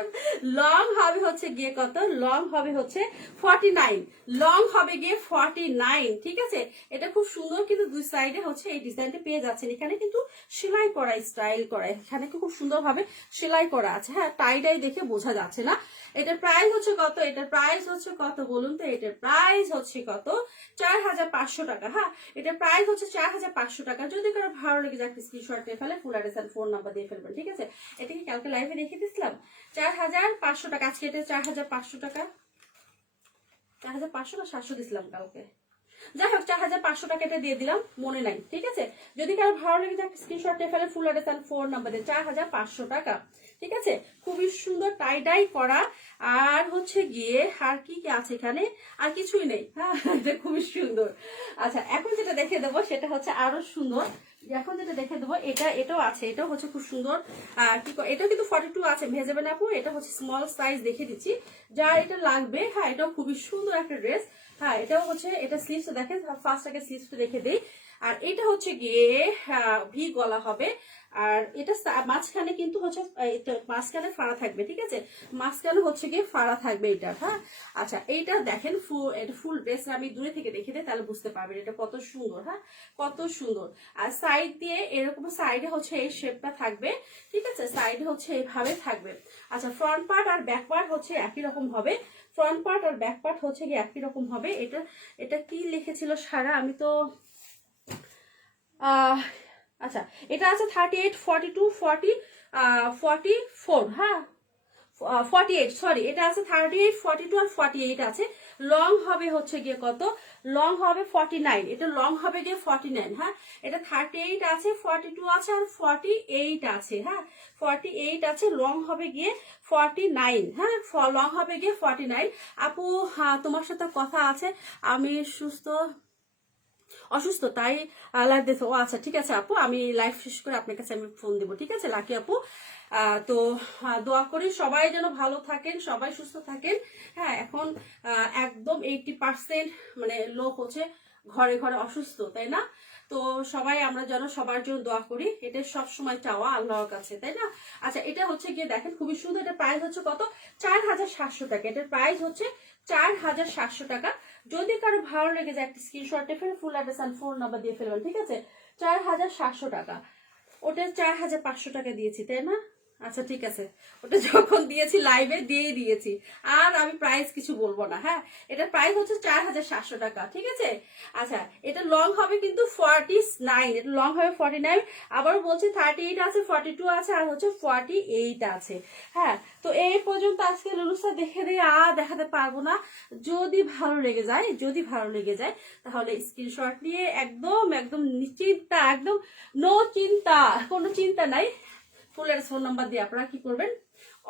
লং হবে হচ্ছে গিয়ে কত? লং হবে হচ্ছে 49, লং হবে গিয়ে 49, ঠিক আছে। এটা খুব সুন্দর, কিন্তু দুই সাইডে হচ্ছে এই ডিজাইনটা পেয়ে যাচ্ছেন। এখানে কিন্তু সেলাই করা, স্টাইল করা, এখানে খুব সুন্দর ভাবে সেলাই করা আছে। হ্যাঁ, টাইডাই দেখে বোঝা যাচ্ছে না। এটার প্রাইস হচ্ছে কত? এটার প্রাইস হচ্ছে কত বলুন তো? এটার প্রাইস হচ্ছে কত? 4500 টাকা। হ্যাঁ, এটার প্রাইস হচ্ছে 4500 টাকা। যদি কারো ভালো লেগে যায় স্ক্রিনশট নিয়ে ফেলে, ফুল অ্যাড্রেস আর ফোন নাম্বার দিয়ে ফেলবেন, ঠিক আছে। এটা কি কালকে লাইভে দেখে দিয়েছিলাম 4500 টাকা, আজকে এটা 4500 টাকা। 4500 না 700 দিছিলাম কালকে, যাই হোক 4500 টাকা এটা দিয়ে দিলাম, মনে নাই, ঠিক আছে। যদি কারো ভালো লেগে যায় স্ক্রিনশট নিয়ে ফেলে, ফুল অ্যাড্রেস আর ফোন নাম্বার দিয়ে 4500 টাকা, ঠিক আছে। খুবই সুন্দর টাই করা। আর হচ্ছে গিয়ে আর কি কি আছে এখানে? আর কিছুই নেই। হ্যাঁ, এটা খুবই সুন্দর। আচ্ছা, এখন যেটা দেখে দেবো সেটা হচ্ছে আরো সুন্দর। এখন যেটা দেখে দেবো, এটাও আছে, এটাও হচ্ছে খুব সুন্দর। আর কি, এটাও কিন্তু 42 আছে, ভেজে যাবে না আপু। এটা হচ্ছে স্মল সাইজ দেখে দিচ্ছি, যার এটা লাগবে। হ্যাঁ, এটাও খুবই সুন্দর একটা ড্রেস। হ্যাঁ, এটাও হচ্ছে, এটা স্লিভস দেখেন, ফার্স্ট আগে স্লিভসটা দেখে দিই। আর এটা হচ্ছে গিয়ে ভি গলা হবে। আর এটা মাঝখানে কিন্তু হচ্ছে মাঝখানে ফাড়া থাকবে, ঠিক আছে। মাঝখানে হচ্ছে গিয়ে ফাড়া থাকবে এটা। হ্যাঁ, আচ্ছা, এইটা দেখেন ফুল ড্রেস আমি দূরে থেকে দেখে দিই, তাহলে বুঝতে পারবেন এটা কত সুন্দর। হ্যাঁ, কত সুন্দর। আর সাইড দিয়ে এরকম সাইডে হচ্ছে এই শেপটা থাকবে, ঠিক আছে। সাইডে হচ্ছে এইভাবে থাকবে। আচ্ছা, ফ্রন্ট পার্ট আর ব্যাক পার্ট হচ্ছে একই রকম হবে। ফ্রন্ট পার্ট আর ব্যাক পার্ট হচ্ছে গিয়ে একই রকম হবে। এটা কি লিখেছিল সারা, আমি তো আচ্ছা, এটা আছে 38, 42, 40, 44। হ্যাঁ, 48, সরি, এটা আছে 38, 42 আর 48 আছে। লং হবে হচ্ছে গিয়ে কত? লং হবে 49, এটা লং হবে গিয়ে 49। হ্যাঁ, এটা 38 আছে, 42 আছে আর 48 আছে। হ্যাঁ, 48 আছে, লং হবে গিয়ে 49। হ্যাঁ, লং হবে গিয়ে 49। আপু, হ্যাঁ, তোমার সাথে কথা আছে, আমি সুস্থ অসুস্থ তাই লাইভ দেখো। ও আচ্ছা ঠিক আছে আপু, আমি লাইভ শেষ করে আপনার কাছে আমি ফোন দেবো, ঠিক আছে লাকি আপু। তো দোয়া করি সবাই যেন ভালো থাকেন, সবাই সুস্থ থাকেন। হ্যাঁ এখন একদম 80% মানে লোক হচ্ছে ঘরে ঘরে অসুস্থ, তাই না? তো সবাই আমরা যেন সবার জন্য দোয়া করি, এটা সব সময় চাওয়া আল্লাহর কাছে, তাই না? আচ্ছা এটা হচ্ছে গিয়ে দেখেন খুবই সুন্দর, এটা প্রাইস হচ্ছে কত, 4700 টাকা। এটার প্রাইস হচ্ছে 4700 টাকা। যদি কারো ভালো লেগে যায় একটা স্ক্রিনশট ফেলে ফুল অ্যাড্রেস আর ফোন নাম্বার দিয়ে ফেলবেন, ঠিক আছে? 4700 টাকা। ওটা 4500 টাকা দিয়েছি, তাই না? আচ্ছা ঠিক আছে, ওটা যখন দিয়েছি লাইভে দিয়ে দিয়েছি, আর আমি প্রাইস কিছু বলবো না। হ্যাঁ এটার প্রাইস হচ্ছে 4700 টাকা, ঠিক আছে? আচ্ছা এটা লং হবে কিন্তু 49, এটা লং হবে 49, আবার বলছি 38 আছে, 42 আছে, আর হচ্ছে 48 আছে। হ্যাঁ তো এই পর্যন্ত আজকে লুলুসা দেখে দিয়ে আর দেখাতে পারবো না। যদি ভালো লেগে যায়, যদি ভালো লেগে যায় তাহলে স্ক্রিনশট নিয়ে একদম একদম নিশ্চিন্তা, একদম নো চিন্তা, কোনো চিন্তা নাই, ফুলের ফোন নাম্বার দিয়ে আপনারা কি করবেন,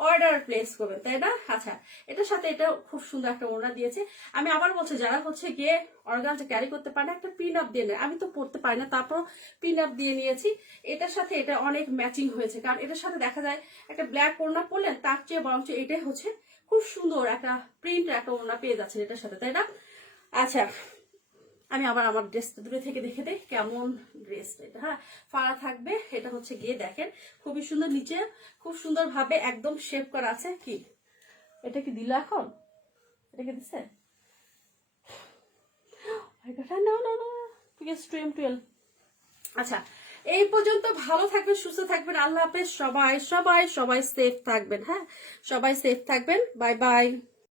অর্ডার প্লেস করবেন, তাই না? আচ্ছা এটার সাথে এটা খুব সুন্দর একটা ওড়না দিয়েছে। আমি আবার বলছি যারা হচ্ছে গিয়ে অর্গানজা ক্যারি করতে পারে না, একটা পিন আপ দিয়ে নেয়, আমি তো পড়তে পারি না, তারপর পিন আপ দিয়ে নিয়েছি। এটার সাথে এটা অনেক ম্যাচিং হয়েছে, কারণ এটার সাথে দেখা যায় একটা ব্ল্যাক ওড়না পরলেন, তার চেয়ে বরঞ্চ এটাই হচ্ছে খুব সুন্দর একটা প্রিন্ট একটা ওড়না পেয়ে যাচ্ছেন এটার সাথে, তাই না? আচ্ছা আমি আবার আমার ড্রেসটা দূরে থেকে দেখে দেই কেমন ড্রেস এটা। হ্যাঁ ফাড়া থাকবে, এটা হচ্ছে গিয়ে দেখেন খুবই সুন্দর, নিচে খুব সুন্দর ভাবে একদম শেপ করা আছে। কি এটা কি দিল এখন, এটা কি দিচ্ছে? আচ্ছা এই পর্যন্ত, ভালো থাকবেন, সুস্থ থাকবেন, আল্লাহ হাফেজ। সবাই সবাই সবাই সেফ থাকবেন। হ্যাঁ সবাই সেফ থাকবেন, বাই বাই।